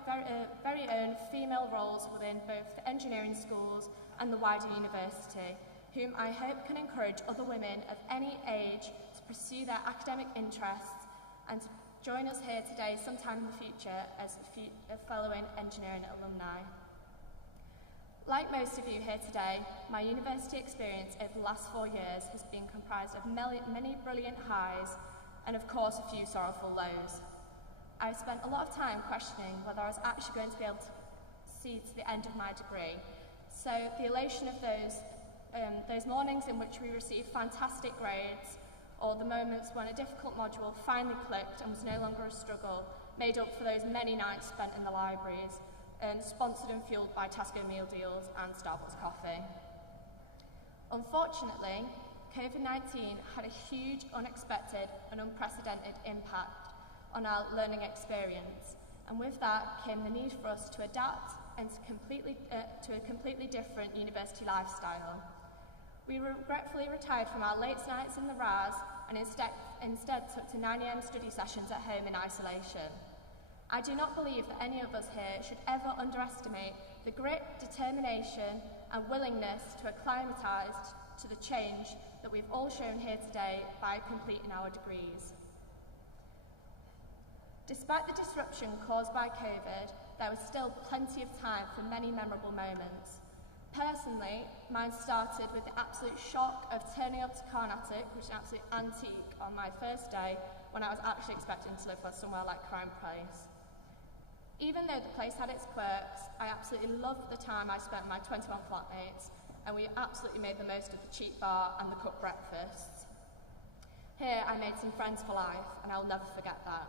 very own female roles within both the engineering schools and the wider university, whom I hope can encourage other women of any age to pursue their academic interests and to join us here today sometime in the future as fellow engineering alumni. Like most of you here today, my university experience over the last 4 years has been comprised of many brilliant highs and of course a few sorrowful lows. I've spent a lot of time questioning whether I was actually going to be able to see to the end of my degree. So the elation of those mornings in which we received fantastic grades, or the moments when a difficult module finally clicked and was no longer a struggle, made up for those many nights spent in the libraries, sponsored and fueled by Tesco meal deals and Starbucks coffee. Unfortunately, COVID-19 had a huge, unexpected and unprecedented impact on our learning experience, and with that came the need for us to adapt and to a completely different university lifestyle. We regretfully retired from our late nights in the RAS and instead took to 9 AM study sessions at home in isolation. I do not believe that any of us here should ever underestimate the grit, determination and willingness to acclimatise to the change that we've all shown here today by completing our degrees. Despite the disruption caused by COVID, there was still plenty of time for many memorable moments. Personally, mine started with the absolute shock of turning up to Carnatic, which is an absolute antique, on my first day when I was actually expecting to live for somewhere like Crown Place. Even though the place had its quirks, I absolutely loved the time I spent with my 21 flatmates, and we absolutely made the most of the cheap bar and the cooked breakfasts. Here I made some friends for life, and I'll never forget that.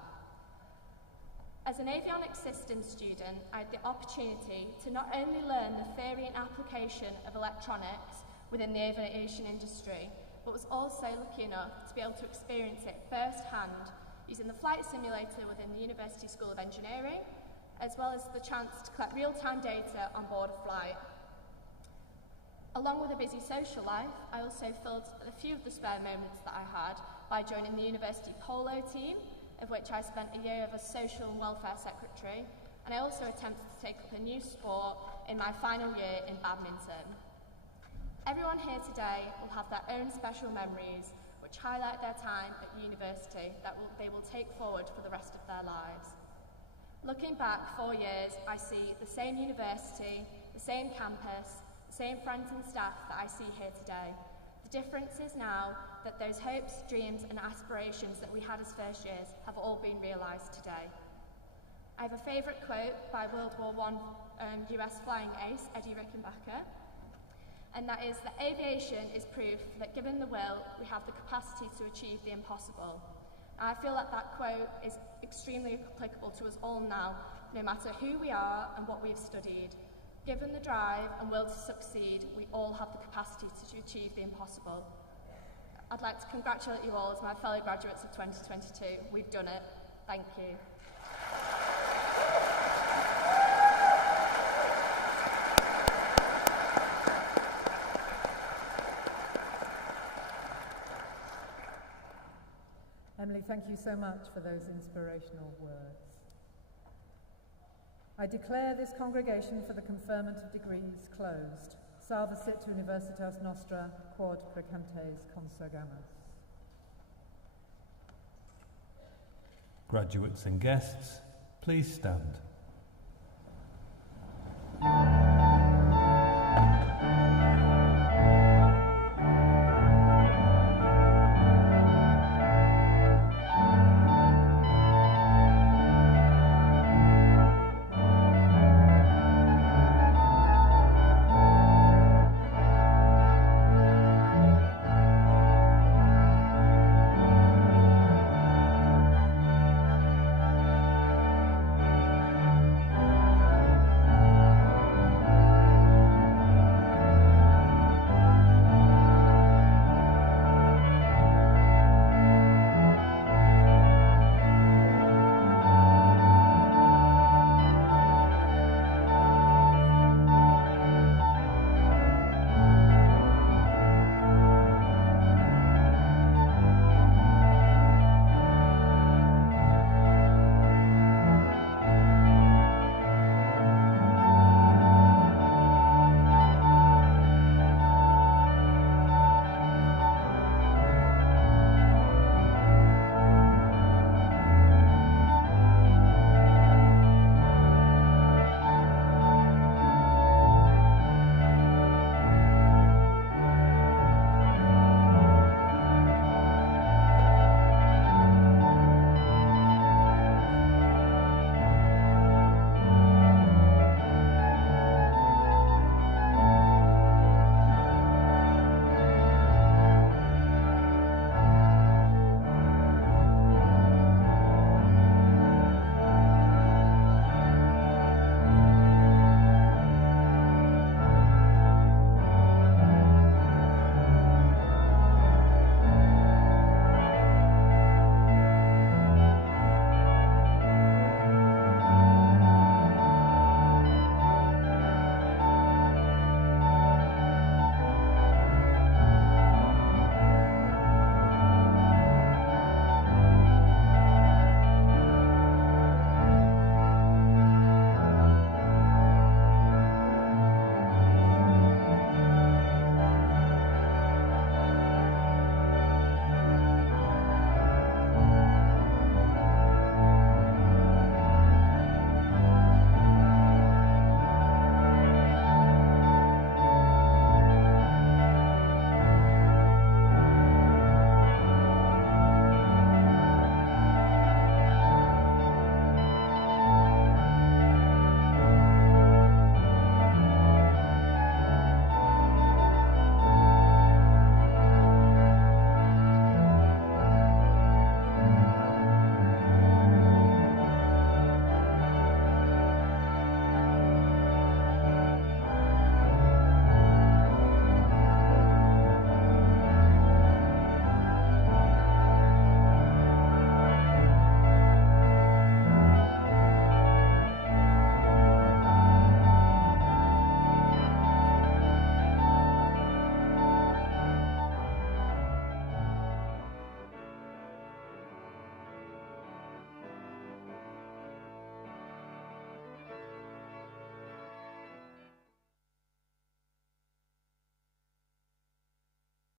As an avionics systems student, I had the opportunity to not only learn the theory and application of electronics within the aviation industry, but was also lucky enough to be able to experience it firsthand using the flight simulator within the University School of Engineering, as well as the chance to collect real-time data on board a flight. Along with a busy social life, I also filled a few of the spare moments that I had by joining the university polo team, of which I spent a year as social and welfare secretary, and I also attempted to take up a new sport in my final year in badminton. Everyone here today will have their own special memories which highlight their time at university that they will take forward for the rest of their lives. Looking back 4 years, I see the same university, the same campus, the same friends and staff that I see here today. The difference is now that those hopes, dreams and aspirations that we had as first years have all been realised today. I have a favourite quote by World War I US flying ace Eddie Rickenbacker, and that is that aviation is proof that given the will, we have the capacity to achieve the impossible. And I feel that that quote is extremely applicable to us all now, no matter who we are and what we've studied. Given the drive and will to succeed, we all have the capacity to achieve the impossible. I'd like to congratulate you all as my fellow graduates of 2022. We've done it. Thank you. Emily, thank you so much for those inspirational words. I declare this congregation for the conferment of degrees closed. Salve sit Universitas Nostra, quod precantes consurgamus. Graduates and guests, please stand.